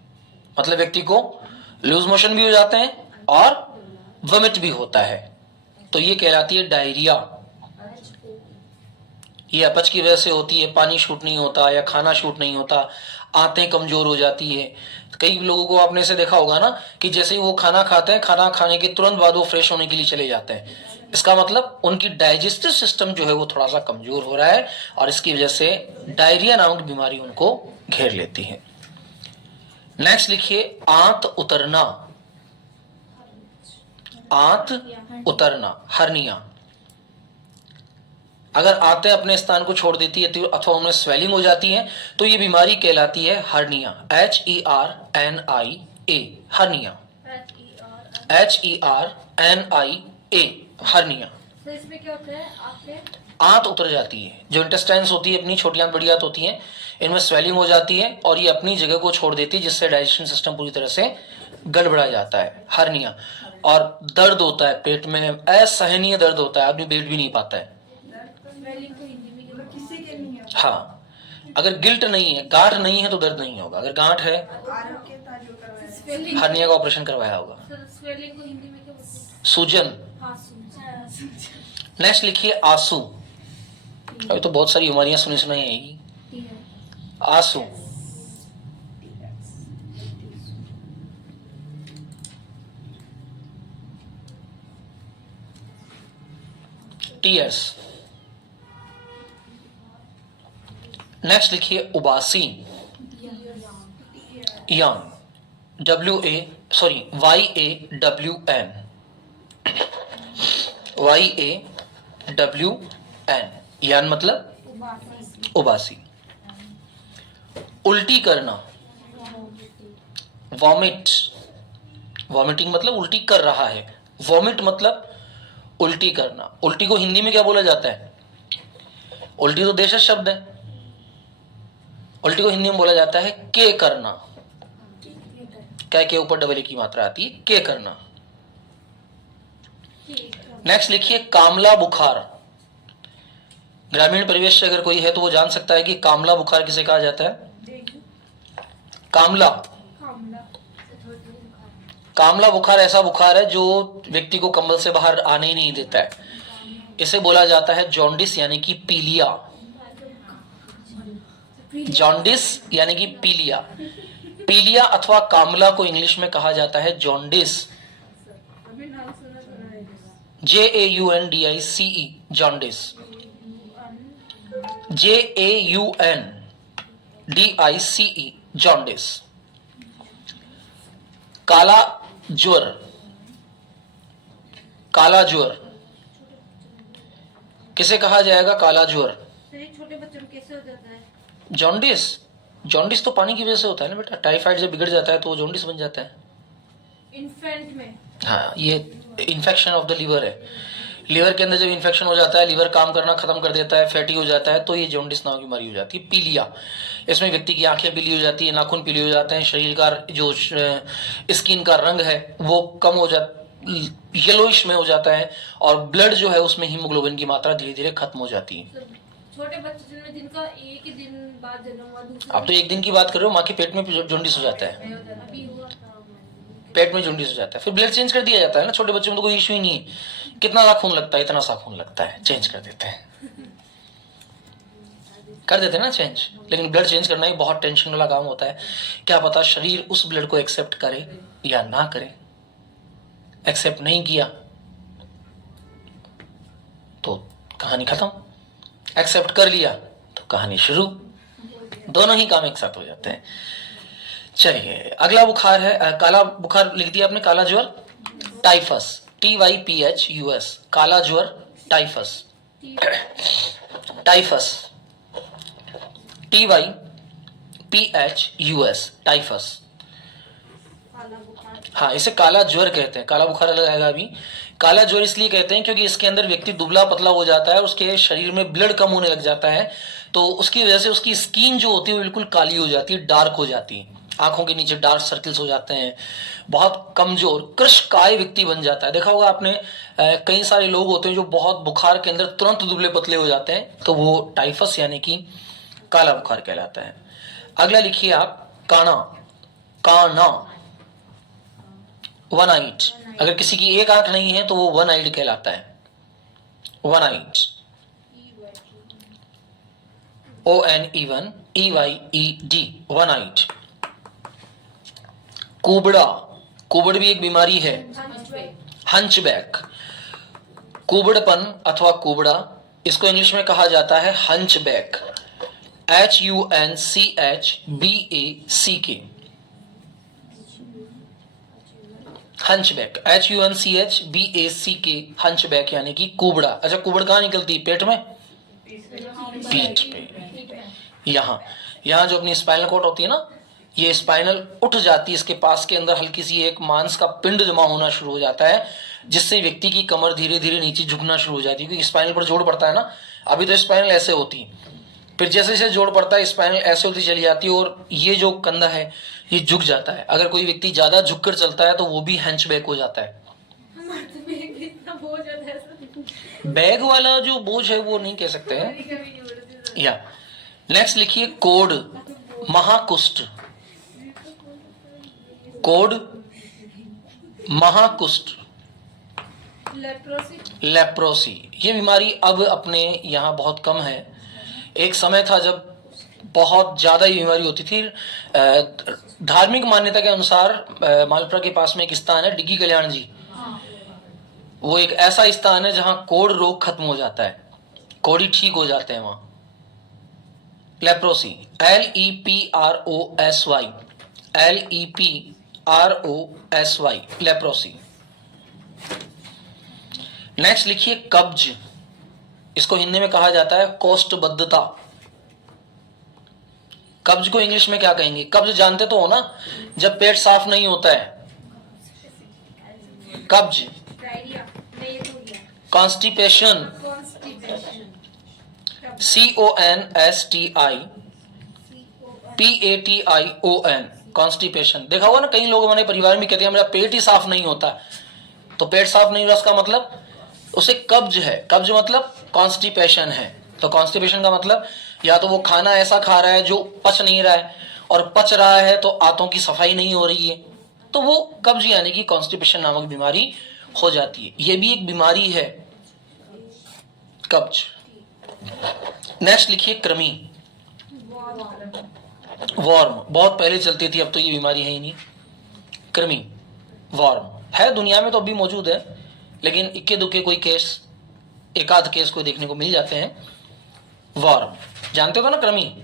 मतलब व्यक्ति को लूज मोशन भी हो जाते हैं और वॉमिट भी होता है, तो ये कहलाती है डायरिया। ये अपच की वजह से होती है, पानी शूट नहीं होता या खाना शूट नहीं होता, आंतें कमजोर हो जाती है। कई लोगों को आपने से देखा होगा ना कि जैसे ही वो खाना खाते हैं, खाना खाने के तुरंत बाद वो फ्रेश होने के लिए चले जाते हैं, इसका मतलब उनकी डाइजेस्टिव सिस्टम जो है वो थोड़ा सा कमजोर हो रहा है और इसकी वजह से डायरिया नामक बीमारी उनको घेर लेती है। नेक्स्ट लिखिए आंत उतरना। आंत उतरना, हर्निया। अगर आंतें अपने स्थान को छोड़ देती है अथवा उनमें स्वेलिंग हो जाती है तो ये बीमारी कहलाती है hernia, HERNIA, hernia, HERNIA, hernia. तो इसमें क्या होता है? आपके आंत उतर जाती है, जो इंटेस्टाइन्स होती है अपनी छोटी आंत बड़ी आंत होती है, इनमें स्वेलिंग हो जाती है और ये अपनी जगह को छोड़ देती है, जिससे डाइजेशन सिस्टम पूरी तरह से गड़बड़ा जाता है, हर्निया। और दर्द होता है पेट में, असहनीय दर्द होता है, आदमी बैठ भी नहीं पाता है। हाँ, अगर गिल्ट नहीं है, गांठ नहीं है तो दर्द नहीं होगा, अगर गांठ है हर्निया का ऑपरेशन करवाया होगा। स्वेलिंग को हिंदी में क्या बोलते हैं? सूजन। नेक्स्ट लिखिए आंसू। अभी तो बहुत सारी बीमारियां सुनी सुनाई आएगी। आंसू, टीयर्स। नेक्स्ट लिखिए उबासी, यान, YAWN, यान मतलब उबासी। उल्टी करना, वॉमिट, वॉमिटिंग मतलब उल्टी कर रहा है, वॉमिट मतलब उल्टी करना। उल्टी को हिंदी में क्या बोला जाता है? उल्टी तो देशज शब्द है, उल्टी को हिंदी में बोला जाता है के करना। क्या के ऊपर डबल ए की मात्रा आती है, के करना। नेक्स्ट लिखिए कामला बुखार। ग्रामीण परिवेश से अगर कोई है तो वो जान सकता है कि कामला बुखार किसे कहा जाता है। कामला, कामला बुखार ऐसा बुखार है जो व्यक्ति को कंबल से बाहर आने ही नहीं देता है, इसे बोला जाता है जॉन्डिस यानी कि पीलिया। जॉन्डिस यानी कि पीलिया। पीलिया अथवा कामला को इंग्लिश में कहा जाता है jaundice, JAUNDICE, jaundice, JAUNDICE, jaundice. काला ज्वर, काला ज्वर किसे कहा जाएगा? काला ज्वर, छोटे बच्चों में कैसे हो जाता है? जॉन्डिस। जॉन्डिस तो पानी की वजह से होता है ना बेटा, टाइफाइड जब बिगड़ जाता है तो वो जॉन्डिस बन जाता है। इन्फेंट में हाँ, ये इन्फेक्शन ऑफ द लीवर है। लीवर के अंदर जब इन्फेक्शन हो जाता है, लीवर काम करना खत्म कर देता है, फैटी हो जाता है, तो ये जॉन्डिस नाम की बीमारी हो जाती है। पीलिया, इसमें व्यक्ति की आंखें पीली हो जाती है, नाखून पीले हो जाते हैं, शरीर का जो स्किन का रंग है वो कम हो जाता, येलोइश में हो जाता है, और ब्लड जो है उसमें हीमोग्लोबिन की मात्रा धीरे धीरे खत्म हो जाती है। छोटे बच्चे जिनमें जिनका एक ही दिन बाद जन्म हुआ, दूसरे अब तो एक दिन की बात कर रहे हो, माँ के पेट में जॉन्डिस हो जाता है, अभी हुआ पेट में जॉन्डिस हो जाता है, फिर ब्लड चेंज कर दिया जाता है ना। छोटे बच्चों में तो कोई इशू ही नहीं है, कितना सा खून लगता है, इतना सा खून लगता है, चेंज कर देते हैं, कर देते हैं ना चेंज। लेकिन ब्लड चेंज करना ही बहुत टेंशन वाला काम होता है। क्या पता शरीर उस ब्लड को एक्सेप्ट करे या ना करे। एक्सेप्ट नहीं किया तो कहानी खत्म, एक्सेप्ट कर लिया तो कहानी शुरू। दोनों ही काम एक साथ हो जाते हैं। चलिए अगला बुखार है काला बुखार, लिख दिया आपने, काला ज्वर, टाइफस, TYPHUS, काला ज्वर, टाइफस, टाइफस, TYPHUS, टाइफस। हाँ, इसे काला ज्वर कहते हैं, काला बुखार अलग आएगा अभी। काला ज्वर इसलिए कहते हैं क्योंकि इसके अंदर व्यक्ति दुबला पतला हो जाता है, उसके शरीर में ब्लड कम होने लग जाता है, तो उसकी वजह से उसकी स्किन जो होती है वो बिल्कुल काली हो जाती है, डार्क हो जाती है, आंखों के नीचे डार्क सर्कल्स हो जाते हैं, बहुत कमजोर कृशकाय व्यक्ति बन जाता है। देखा होगा आपने, कई सारे लोग होते हैं जो बहुत बुखार के अंदर तुरंत दुबले पतले हो जाते हैं, तो वो टाइफस यानी कि काला बुखार कहलाता है। अगला लिखिए आप, काना, काना, वन आइट। अगर किसी की एक आंख नहीं है तो वो वन आइड कहलाता है, one eyed, ONE1EYED, one eyed. कुबड़ा, कुबड़ भी एक बीमारी है, हंचबैक, कुबड़पन अथवा कुबड़ा, इसको इंग्लिश में कहा जाता है hunchback, HUNCHBACK, hunchback, HUNCHBACK, hunchback यानी कि कुबड़ा। अच्छा, कुबड़ कहाँ निकलती है? पेट में, पीठ पे, यहाँ जो अपनी स्पाइनल कॉर्ड होती है ना, ये स्पाइनल उठ जाती है, इसके पास के अंदर हल्की सी एक मांस का पिंड जमा होना शुरू हो जाता है, जिससे व्यक्ति की कमर धीरे धीरे नीचे झुकना शुरू हो जाती है, क्योंकि स्पाइनल पर जोड़ पड़ता है ना। अभी तो स्पाइनल ऐसे होती, फिर जैसे जैसे जोड़ पड़ता है स्पाइनल ऐसे होती चली जाती है, और ये जो कंधा है ये झुक जाता है। अगर कोई व्यक्ति ज्यादा झुककर चलता है तो वो भी हैंचबैक हो जाता है। बैग वाला जो बोझ है वो नहीं कह सकते हैं। या नेक्स्ट लिखिए, कोढ़, महाकुष्ठ, कोढ़, महाकुष्ठ, लेप्रोसी। ये बीमारी अब अपने यहाँ बहुत कम है। एक समय था जब बहुत ज्यादा ये बीमारी होती थी। धार्मिक मान्यता के अनुसार मालपुरा के पास में एक स्थान है, डिग्गी कल्याण जी, वो एक ऐसा स्थान है जहां कोढ़ रोग खत्म हो जाता है, कोढ़ी ठीक हो जाते हैं वहां। Leprosy, LEPROSY, LEPROSY, leprosy. Next लिखिए, कब्ज, इसको हिंदी में कहा जाता है कोष्ठबद्धता। कब्ज को इंग्लिश में क्या कहेंगे? कब्ज जानते तो हो ना, जब पेट साफ नहीं होता है, कब्ज, कॉन्स्टिपेशन, CONSTIPATION, कॉन्स्टिपेशन। देखा होगा ना, कई लोग हमारे परिवार में कहते हैं मेरा पेट ही साफ नहीं होता, तो पेट साफ नहीं हो रहा, उसका मतलब उसे कब्ज है। कब्ज मतलब कॉन्स्टिपेशन है। तो कॉन्स्टिपेशन का मतलब या तो वो खाना ऐसा खा रहा है जो पच नहीं रहा है, और पच रहा है तो आंतों की सफाई नहीं हो रही है, तो वो कब्ज यानी कि कॉन्स्टिपेशन नामक बीमारी हो जाती है। ये भी एक बीमारी है, कब्ज। नेक्स्ट लिखिए, कृमि, वॉर्म, बहुत पहले चलती थी, अब तो ये बीमारी है ही नहीं। कृमि, वॉर्म है, दुनिया में तो अभी मौजूद है, लेकिन इक्के दुक्के कोई केस, एक आध केस को देखने को मिल जाते हैं। वॉर्म जानते हो ना, कृमि,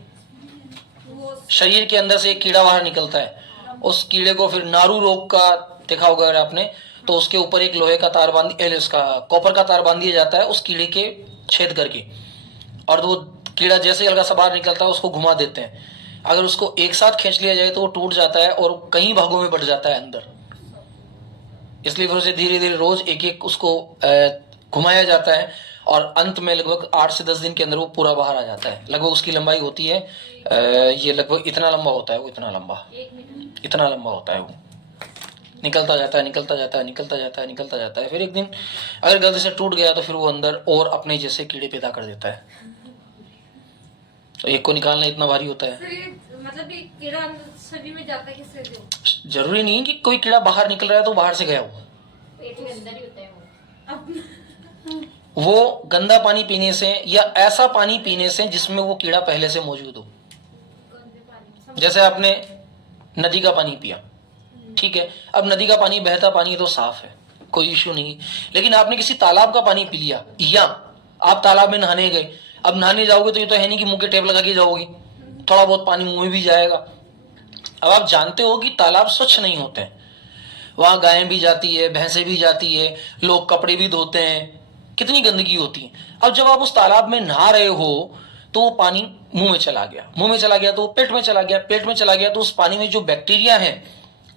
शरीर के अंदर से एक कीड़ा बाहर निकलता है, उस कीड़े को फिर नारू रोग का देखा होगा अगर आपने, तो उसके ऊपर एक लोहे का तार बांध, उसका कॉपर का तार बांध दिया जाता है उस कीड़े के छेद करके, और वो कीड़ा जैसे ही हल्का सा बाहर निकलता है उसको घुमा देते हैं। अगर उसको एक साथ खींच लिया जाए तो वो टूट जाता है और कई भागों में बढ़ जाता है अंदर, इसलिए फिर उसे धीरे धीरे रोज एक एक उसको घुमाया जाता है और अंत में लगभग 8 से 10 दिन के अंदर वो पूरा बाहर आ जाता है। लगभग उसकी लंबाई होती है ये लगभग इतना लंबा होता है, वो इतना लंबा होता है। वो निकलता जाता है, निकलता जाता है, निकलता जाता है, निकलता जाता है। फिर एक दिन अगर गलती से टूट गया तो फिर वो अंदर और अपने जैसे कीड़े पैदा कर देता है। तो एक को निकालना इतना भारी होता है। मतलब कि कीड़ा अंदर शरीर में जाता है किससे जो जरूरी नहीं है कि कोई कीड़ा बाहर निकल रहा है तो बाहर से गया हो। पेट के अंदर ही होता है वो गंदा पानी पीने से या ऐसा पानी पीने से जिसमें वो कीड़ा पहले से मौजूद हो। जैसे आपने नदी का पानी पिया, ठीक है, अब नदी का पानी बहता पानी तो साफ है, कोई इश्यू नहीं। लेकिन आपने किसी तालाब का पानी पी लिया या आप तालाब में नहाने गए, अब नहाने जाओगे तो ये तो है नहीं कि मुंह के टेप लगा के जाओगे, थोड़ा बहुत पानी मुंह में भी जाएगा। अब आप जानते हो कि तालाब स्वच्छ नहीं होते हैं, वहां गायें भी जाती है, भैंसें भी जाती है, लोग कपड़े भी धोते हैं, कितनी गंदगी होती है। अब जब आप उस तालाब में नहा रहे हो तो वो पानी मुंह में चला गया, मुंह में चला गया तो पेट में चला गया, पेट में चला गया तो उस पानी में जो बैक्टीरिया है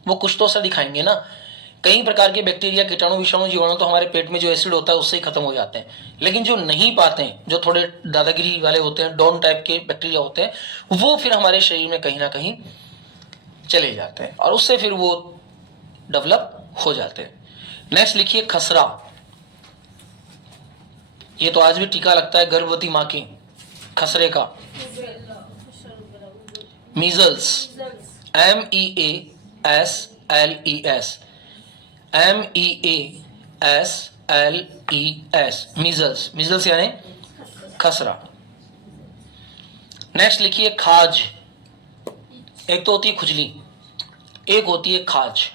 वो कुछ तो असर दिखाएंगे ना। कई प्रकार के बैक्टीरिया, कीटाणु, विषाणु, जीवाणु तो हमारे पेट में जो एसिड होता है उससे ही खत्म हो जाते हैं। लेकिन जो नहीं पाते हैं, जो थोड़े दादागिरी वाले होते हैं, डॉन टाइप के बैक्टीरिया होते हैं, वो फिर हमारे शरीर में कहीं ना कहीं चले जाते हैं और उससे फिर वो डेवलप हो जाते हैं। नेक्स्ट लिखिए खसरा। ये तो आज भी टीका लगता है गर्भवती माँ की, खसरे का। Measles, MEASLES, MEASLES, measles. Measles यानी खसरा। नेक्स्ट लिखिए खाज। एक तो होती है खुजली, एक होती है खाज।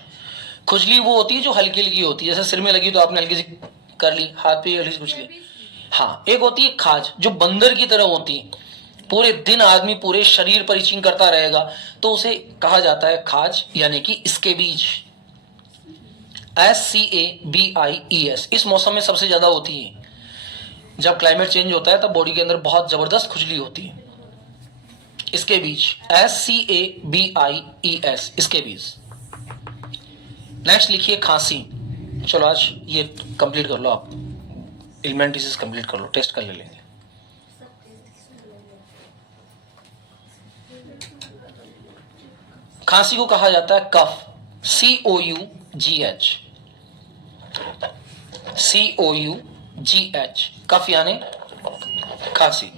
खुजली वो होती है जो हल्की हल्की होती है, जैसे सिर में लगी तो आपने हल्की सी कर ली, हाथ पे हल्की सी खुजली। हाँ, एक होती है खाज जो बंदर की तरह होती है, पूरे दिन आदमी पूरे शरीर पर इचिंग करता रहेगा, तो उसे कहा जाता है खाज, यानी कि स्केबीज। SCABIES। इस मौसम में सबसे ज्यादा होती है, जब क्लाइमेट चेंज होता है तब बॉडी के अंदर बहुत जबरदस्त खुजली होती है। Scabies, SCABIES, scabies. नेक्स्ट लिखिए खांसी। चलो आज ये कंप्लीट कर लो, आप एलिमेंट डिसीज कंप्लीट कर लो, टेस्ट कर ले लेंगे। खांसी को कहा जाता है कफ, COUGH, COUGH, कफ यानी खांसी।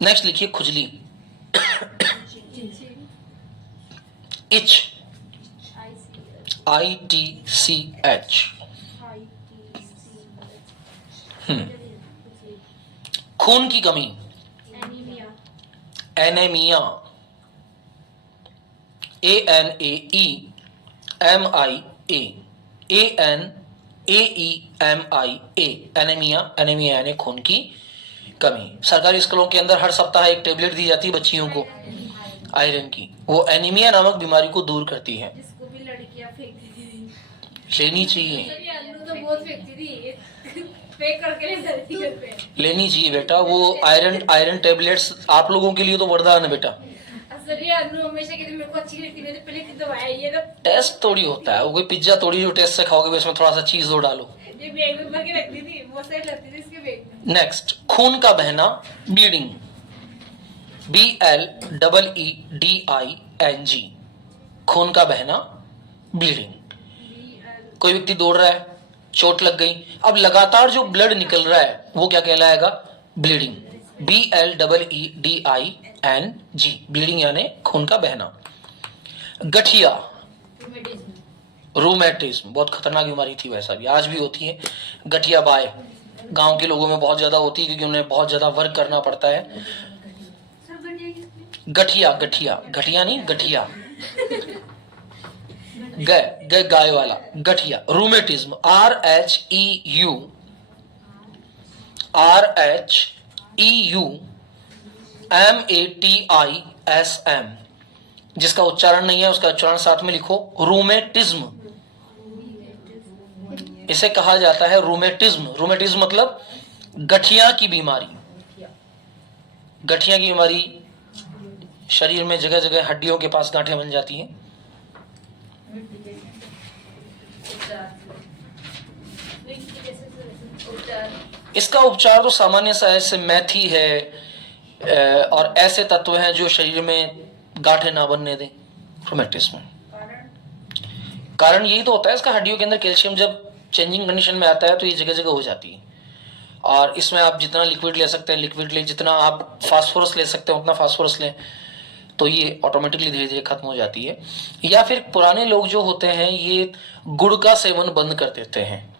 नेक्स्ट लिखिए खुजली, इच, ITCH। खून की कमी, एनीमिया, ANEMIA, एनीमिया। एनीमिया यानी खून की कमी। सरकारी स्कूलों के अंदर हर सप्ताह एक टेबलेट दी जाती है बच्चियों को आयरन की, वो एनीमिया नामक बीमारी को दूर करती है। जिसको भी लड़कियां फेंकती थी, लेनी चाहिए, अन्नू तो बहुत फेंकती थी, फेंक करके ले जाती घर पे। लेनी चाहिए बेटा, वो आयरन टेबलेट्स आप लोगों के लिए तो वरदान है बेटा। असल ये अन्नू हमेशा कहती मेरे को अच्छी लगती है, पहले की दवाई ये ना, टेस्ट थोड़ी होता है, वो कोई पिज्जा थोड़ी जो टेस्ट से खाओगे उसमें थोड़ा सा चीज दो डालो। ये बैग में भर के रखती थी, वो सही लगती थी इसके बैग में। नेक्स्ट खून का बहना, ब्लीडिंग, BLEEDING, खून का बहना, ब्लीडिंग। कोई व्यक्ति दौड़ रहा है, चोट लग गई, अब लगातार जो ब्लड निकल रहा है वो क्या कहलाएगा? ब्लीडिंग, BLEEDING, ब्लीडिंग यानी खून का बहना। गठिया, रूमेटिज्म, बहुत खतरनाक बीमारी थी, वैसा भी आज भी होती है। गठिया बाय गांव के लोगों में बहुत ज्यादा होती है क्योंकि उन्हें बहुत ज्यादा वर्क करना पड़ता है। गठिया, घटिया नहीं, गठिया, गाय वाला, गठिया। रूमेटिज्म, RHEUMATISM, जिसका उच्चारण नहीं है उसका उच्चारण साथ में लिखो, रूमेटिज्म। इसे कहा जाता है रूमेटिज्म। रूमेटिज्म मतलब गठिया की बीमारी। गठिया की बीमारी शरीर में जगह जगह हड्डियों के पास गांठें बन जाती हैं। इसका उपचार तो सामान्य सा है, जैसे मेथी है और ऐसे तत्व हैं जो शरीर में गांठें ना बनने दें। रोमेटिस में कारण यही तो होता है इसका, हड्डियों के अंदर कैल्शियम जब चेंजिंग कंडीशन में आता है तो ये जगह जगह हो जाती है। और इसमें आप जितना लिक्विड ले सकते हैं लिक्विड ले, जितना आप फास्फोरस ले सकते हैं उतना फास्फोरस लें, तो ये ऑटोमेटिकली धीरे धीरे खत्म हो जाती है। या फिर पुराने लोग जो होते हैं ये गुड़ का सेवन बंद कर देते हैं,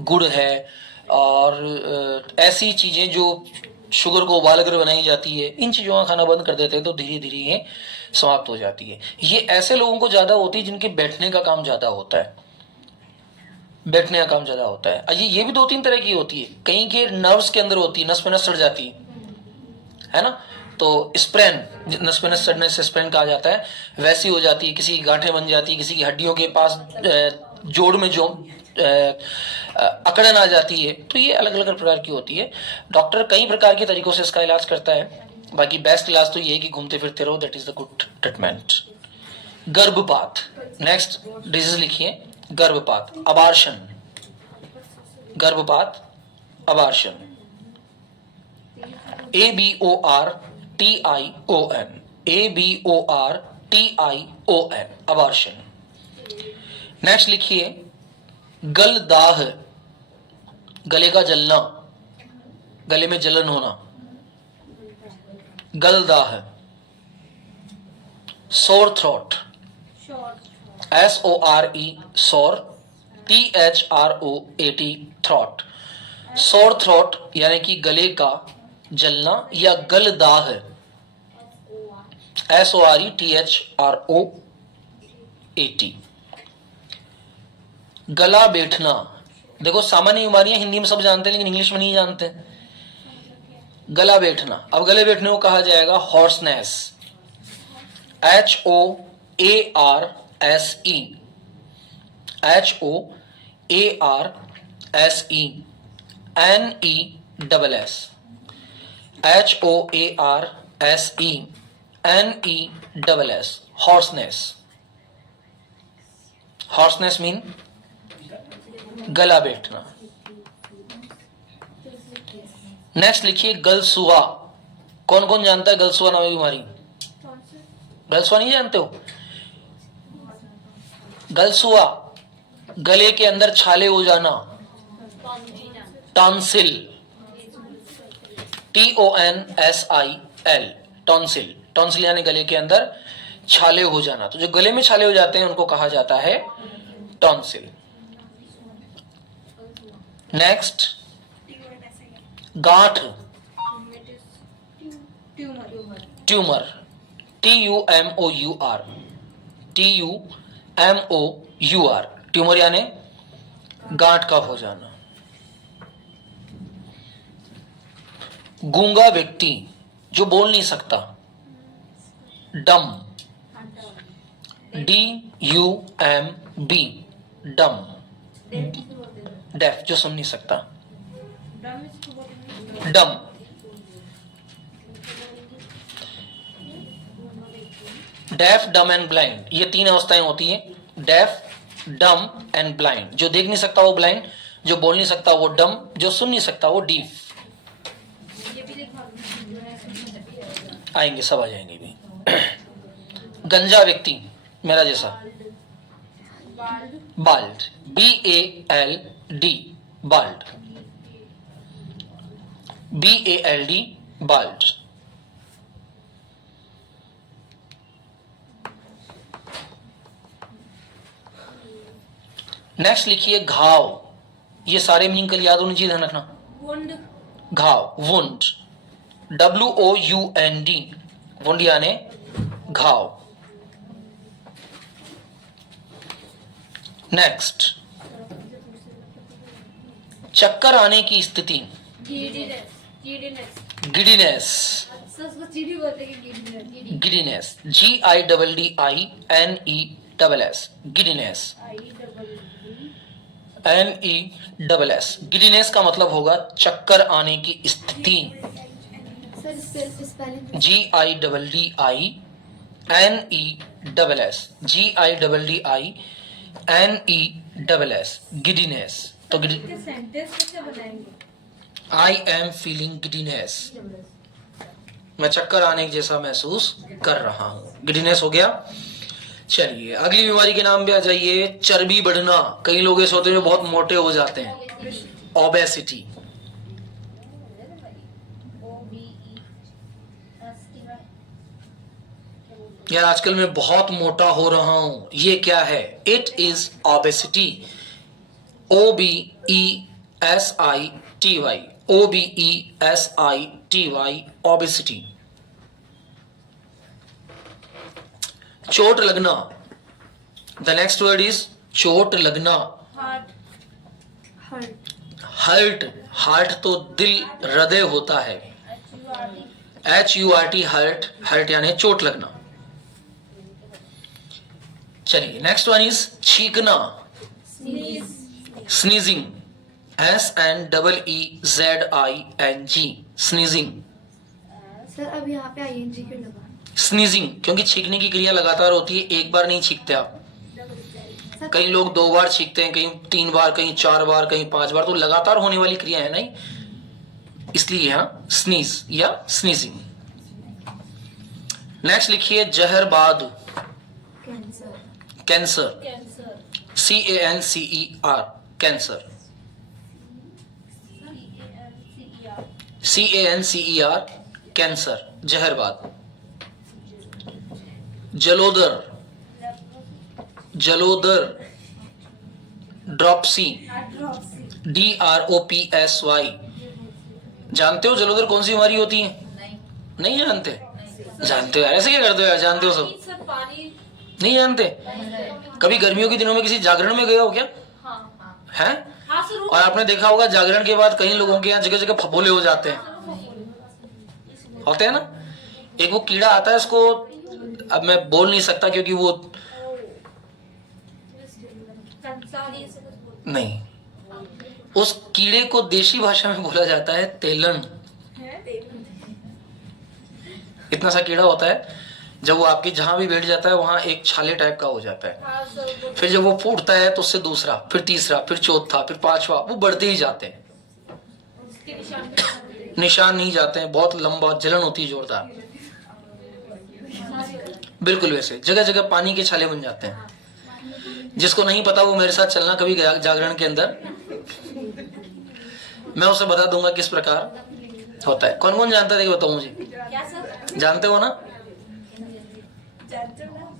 गुड़ है और ऐसी चीजें जो शुगर को उबाल कर बनाई जाती है, इन चीजों का खाना बंद कर देते हैं तो धीरे धीरे ये समाप्त हो जाती है। ये ऐसे लोगों को ज्यादा होती है जिनके बैठने का काम ज्यादा होता है, बैठने का काम ज्यादा होता है। ये भी 2-3 तरह की होती है, कहीं के नर्व्स के अंदर होती है, नस पे नस सड़ जाती है ना, तो स्प्रेन, नस पे नस सड़ने से स्प्रेन कहा जाता है, वैसी हो जाती है। किसी की गांठें बन जाती है, किसी की हड्डियों के पास जोड़ में जो अकड़न आ जाती है, तो ये अलग अलग प्रकार की होती है। डॉक्टर कई प्रकार के तरीकों से इसका इलाज करता है, बाकी बेस्ट इलाज तो ये है कि घूमते फिरते रहो, that is the good treatment. गर्भपात, नेक्स्ट डिजीज लिखिए, गर्भपात, अबार्शन, गर्भपात, abortion, ABORTION, ABORTION, abortion. Next लिखिए गलदाह, गले का जलना, गले में जलन होना, गलदाह। सोर थ्रोट, SORE, सोर, THROAT, थ्रोट। सोर थ्रोट यानी कि गले का जलना या गलदाह, SORETHROAT। गला बैठना, देखो सामान्य बीमारियां हिंदी में सब जानते हैं लेकिन इंग्लिश में नहीं जानते। गला बैठना, अब गले बैठने को कहा जाएगा hoarseness, HOARSE, HOARSE, NESS, HOARSE, NESS, hoarseness. Hoarseness mean गला बैठना। नेक्स्ट लिखिए गलसुआ, कौन कौन जानता है गलसुआ नामी बीमारी? गलसुआ नहीं जानते हो? गलसुआ, गले के अंदर छाले हो जाना, टॉन्सिल, TONSIL, टॉन्सिल, टॉन्सिल यानी गले के अंदर छाले हो जाना। तो जो गले में छाले हो जाते हैं उनको कहा जाता है टॉन्सिल। नेक्स्ट गांठ, ट्यूमर, TUMOUR, TUMOUR, ट्यूमर यानी गांठ का हो जाना। गूंगा व्यक्ति जो बोल नहीं सकता, डम, DUMB, डम, डेफ जो सुन नहीं सकता, डम। डेफ, डम एंड ब्लाइंड, ये 3 अवस्थाएं होती हैं, डेफ, डम एंड ब्लाइंड। जो देख नहीं सकता वो ब्लाइंड, जो बोल नहीं सकता वो डम, जो सुन नहीं सकता वो डीफ। आएंगे, सब आ जाएंगे भी। गंजा व्यक्ति, मेरा जैसा, bald, BALD, bald, BALD, bald. Next लिखिए घाव, ये सारे मीनिंग कल याद होनी चाहिए, ध्यान रखना। घाव, वुंड, WOUND, वुंड यानी घाव। नेक्स्ट चक्कर आने की स्थिति, giddiness, giddiness, GIDDINESS, giddiness, NESS। Giddiness का मतलब होगा चक्कर आने की स्थिति, GIDDINESS, GIDDINESS, गिडीनेस। तो सेंटेंस कैसे बनाएंगे? आई एम फीलिंग गिडीनेस, मैं चक्कर आने जैसा महसूस कर रहा हूं। गिडीनेस हो गया। चलिए अगली बीमारी के नाम पे आ जाइए। चर्बी बढ़ना, कई लोग ऐसे होते हैं जो बहुत मोटे हो जाते हैं, ओबेसिटी। यार आजकल मैं बहुत मोटा हो रहा हूं, ये क्या है? It is obesity. OBESITY, OBESITY, obesity. चोट लगना, द नेक्स्ट वर्ड इज चोट लगना। हर्ट, हार्ट तो दिल हृदय होता है, HURT, हर्ट, हर्ट यानी चोट लगना। चलिए नेक्स्ट वन इज छींकना, स्नीजिंग, SNEEZING, स्नीजिंग। सर अब यहाँ पे ING क्यों लगा? स्नीजिंग क्योंकि छींकने की क्रिया लगातार होती है, एक बार नहीं छींकते आप। कई लोग 2 बार छींकते हैं, कहीं 3 बार, कहीं 4 बार, कहीं 5 बार, तो लगातार होने वाली क्रिया है नहीं, इसलिए यहां स्नीज या स्नीजिंग। नेक्स्ट लिखिए जहरबाद, cancer, CANCER, cancer, CANCER, cancer, जहरबाद। जलोदर, जलोदर, ड्रॉपसी, DROPSY। जानते हो जलोदर कौन सी बीमारी होती है? नहीं जानते? जानते हो यार, ऐसे क्या करते हो यार, जानते हो सब? नहीं जानते? कभी गर्मियों के दिनों में किसी जागरण में गए हो क्या? हैं? और आपने देखा होगा जागरण के बाद कई लोगों के यहाँ जगह जगह फफोले हो जाते हैं, होते हैं ना। एक वो कीड़ा आता है, इसको अब मैं बोल नहीं सकता क्योंकि वो नहीं, उस कीड़े को देशी भाषा में बोला जाता है तेलन। इतना सा कीड़ा होता है, जब वो आपकी जहां भी बैठ जाता है वहां एक छाले टाइप का हो जाता है। फिर जब वो फूटता है तो उससे दूसरा, फिर तीसरा, फिर चौथा, फिर 5वां, वो बढ़ते ही जाते हैं, निशान नहीं जाते हैं, बहुत लंबा, जलन होती है जोरदार। बिल्कुल वैसे जगह जगह पानी के छाले बन जाते हैं। जिसको नहीं पता वो मेरे साथ चलना कभी जागरण के अंदर, मैं उसे बता दूंगा किस प्रकार होता है। कौन कौन जानता है देखिए बताओ मुझे। जानते हो ना?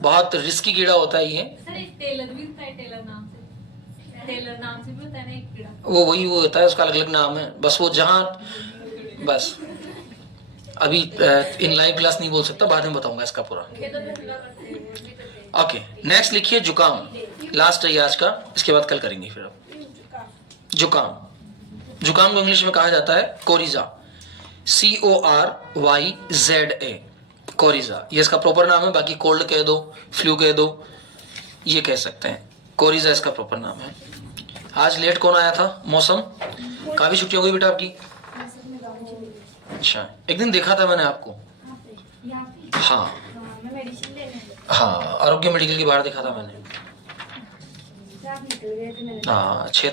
बहुत रिस्की कीड़ा होता है ये। टेलर भी होता है, टेलर नाम से, टेलर नाम से भी होता है ना एक कीड़ा। वो वही वो होता है, उसका अलग अलग नाम है, बस वो जहां, बस अभी इन लाइव क्लास नहीं बोल सकता, बाद में बताऊंगा इसका पूरा। ओके नेक्स्ट लिखिए जुकाम, लास्ट है ये आज का, इसके बाद कल करेंगे फिर। अब जुकाम, जुकाम को इंग्लिश में कहा जाता है कोरिजा, CORYZA, कोरिजा, ये इसका प्रॉपर नाम है। बाकी कोल्ड कह दो, फ्लू कह दो, ये कह सकते हैं, कोरिजा इसका प्रॉपर नाम है। आज लेट कौन आया था? मौसम, काफी छुट्टी हो गई बेटा आपकी? अच्छा, एक दिन देखा था मैंने आपको, हाँ हाँ, आरोग्य मेडिकल के बाहर देखा था मैंने, हाँ 6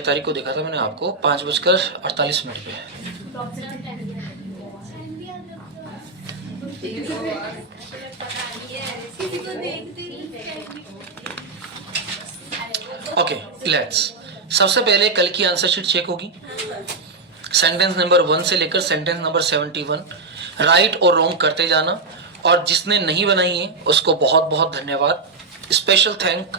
तारीख को देखा था मैंने आपको, 5:48 पे। ओके लेट्स, सबसे पहले कल की आंसर शीट चेक होगी। सेंटेंस नंबर 1 से लेकर सेंटेंस नंबर 71 राइट और रॉन्ग करते जाना, और जिसने नहीं बनाई है उसको बहुत बहुत धन्यवाद, स्पेशल थैंक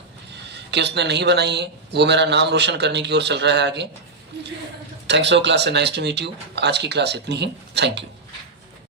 कि उसने नहीं बनाई है, वो मेरा नाम रोशन करने की ओर चल रहा है आगे। Thanks for class, nice to meet you. आज की क्लास इतनी ही, थैंक यू।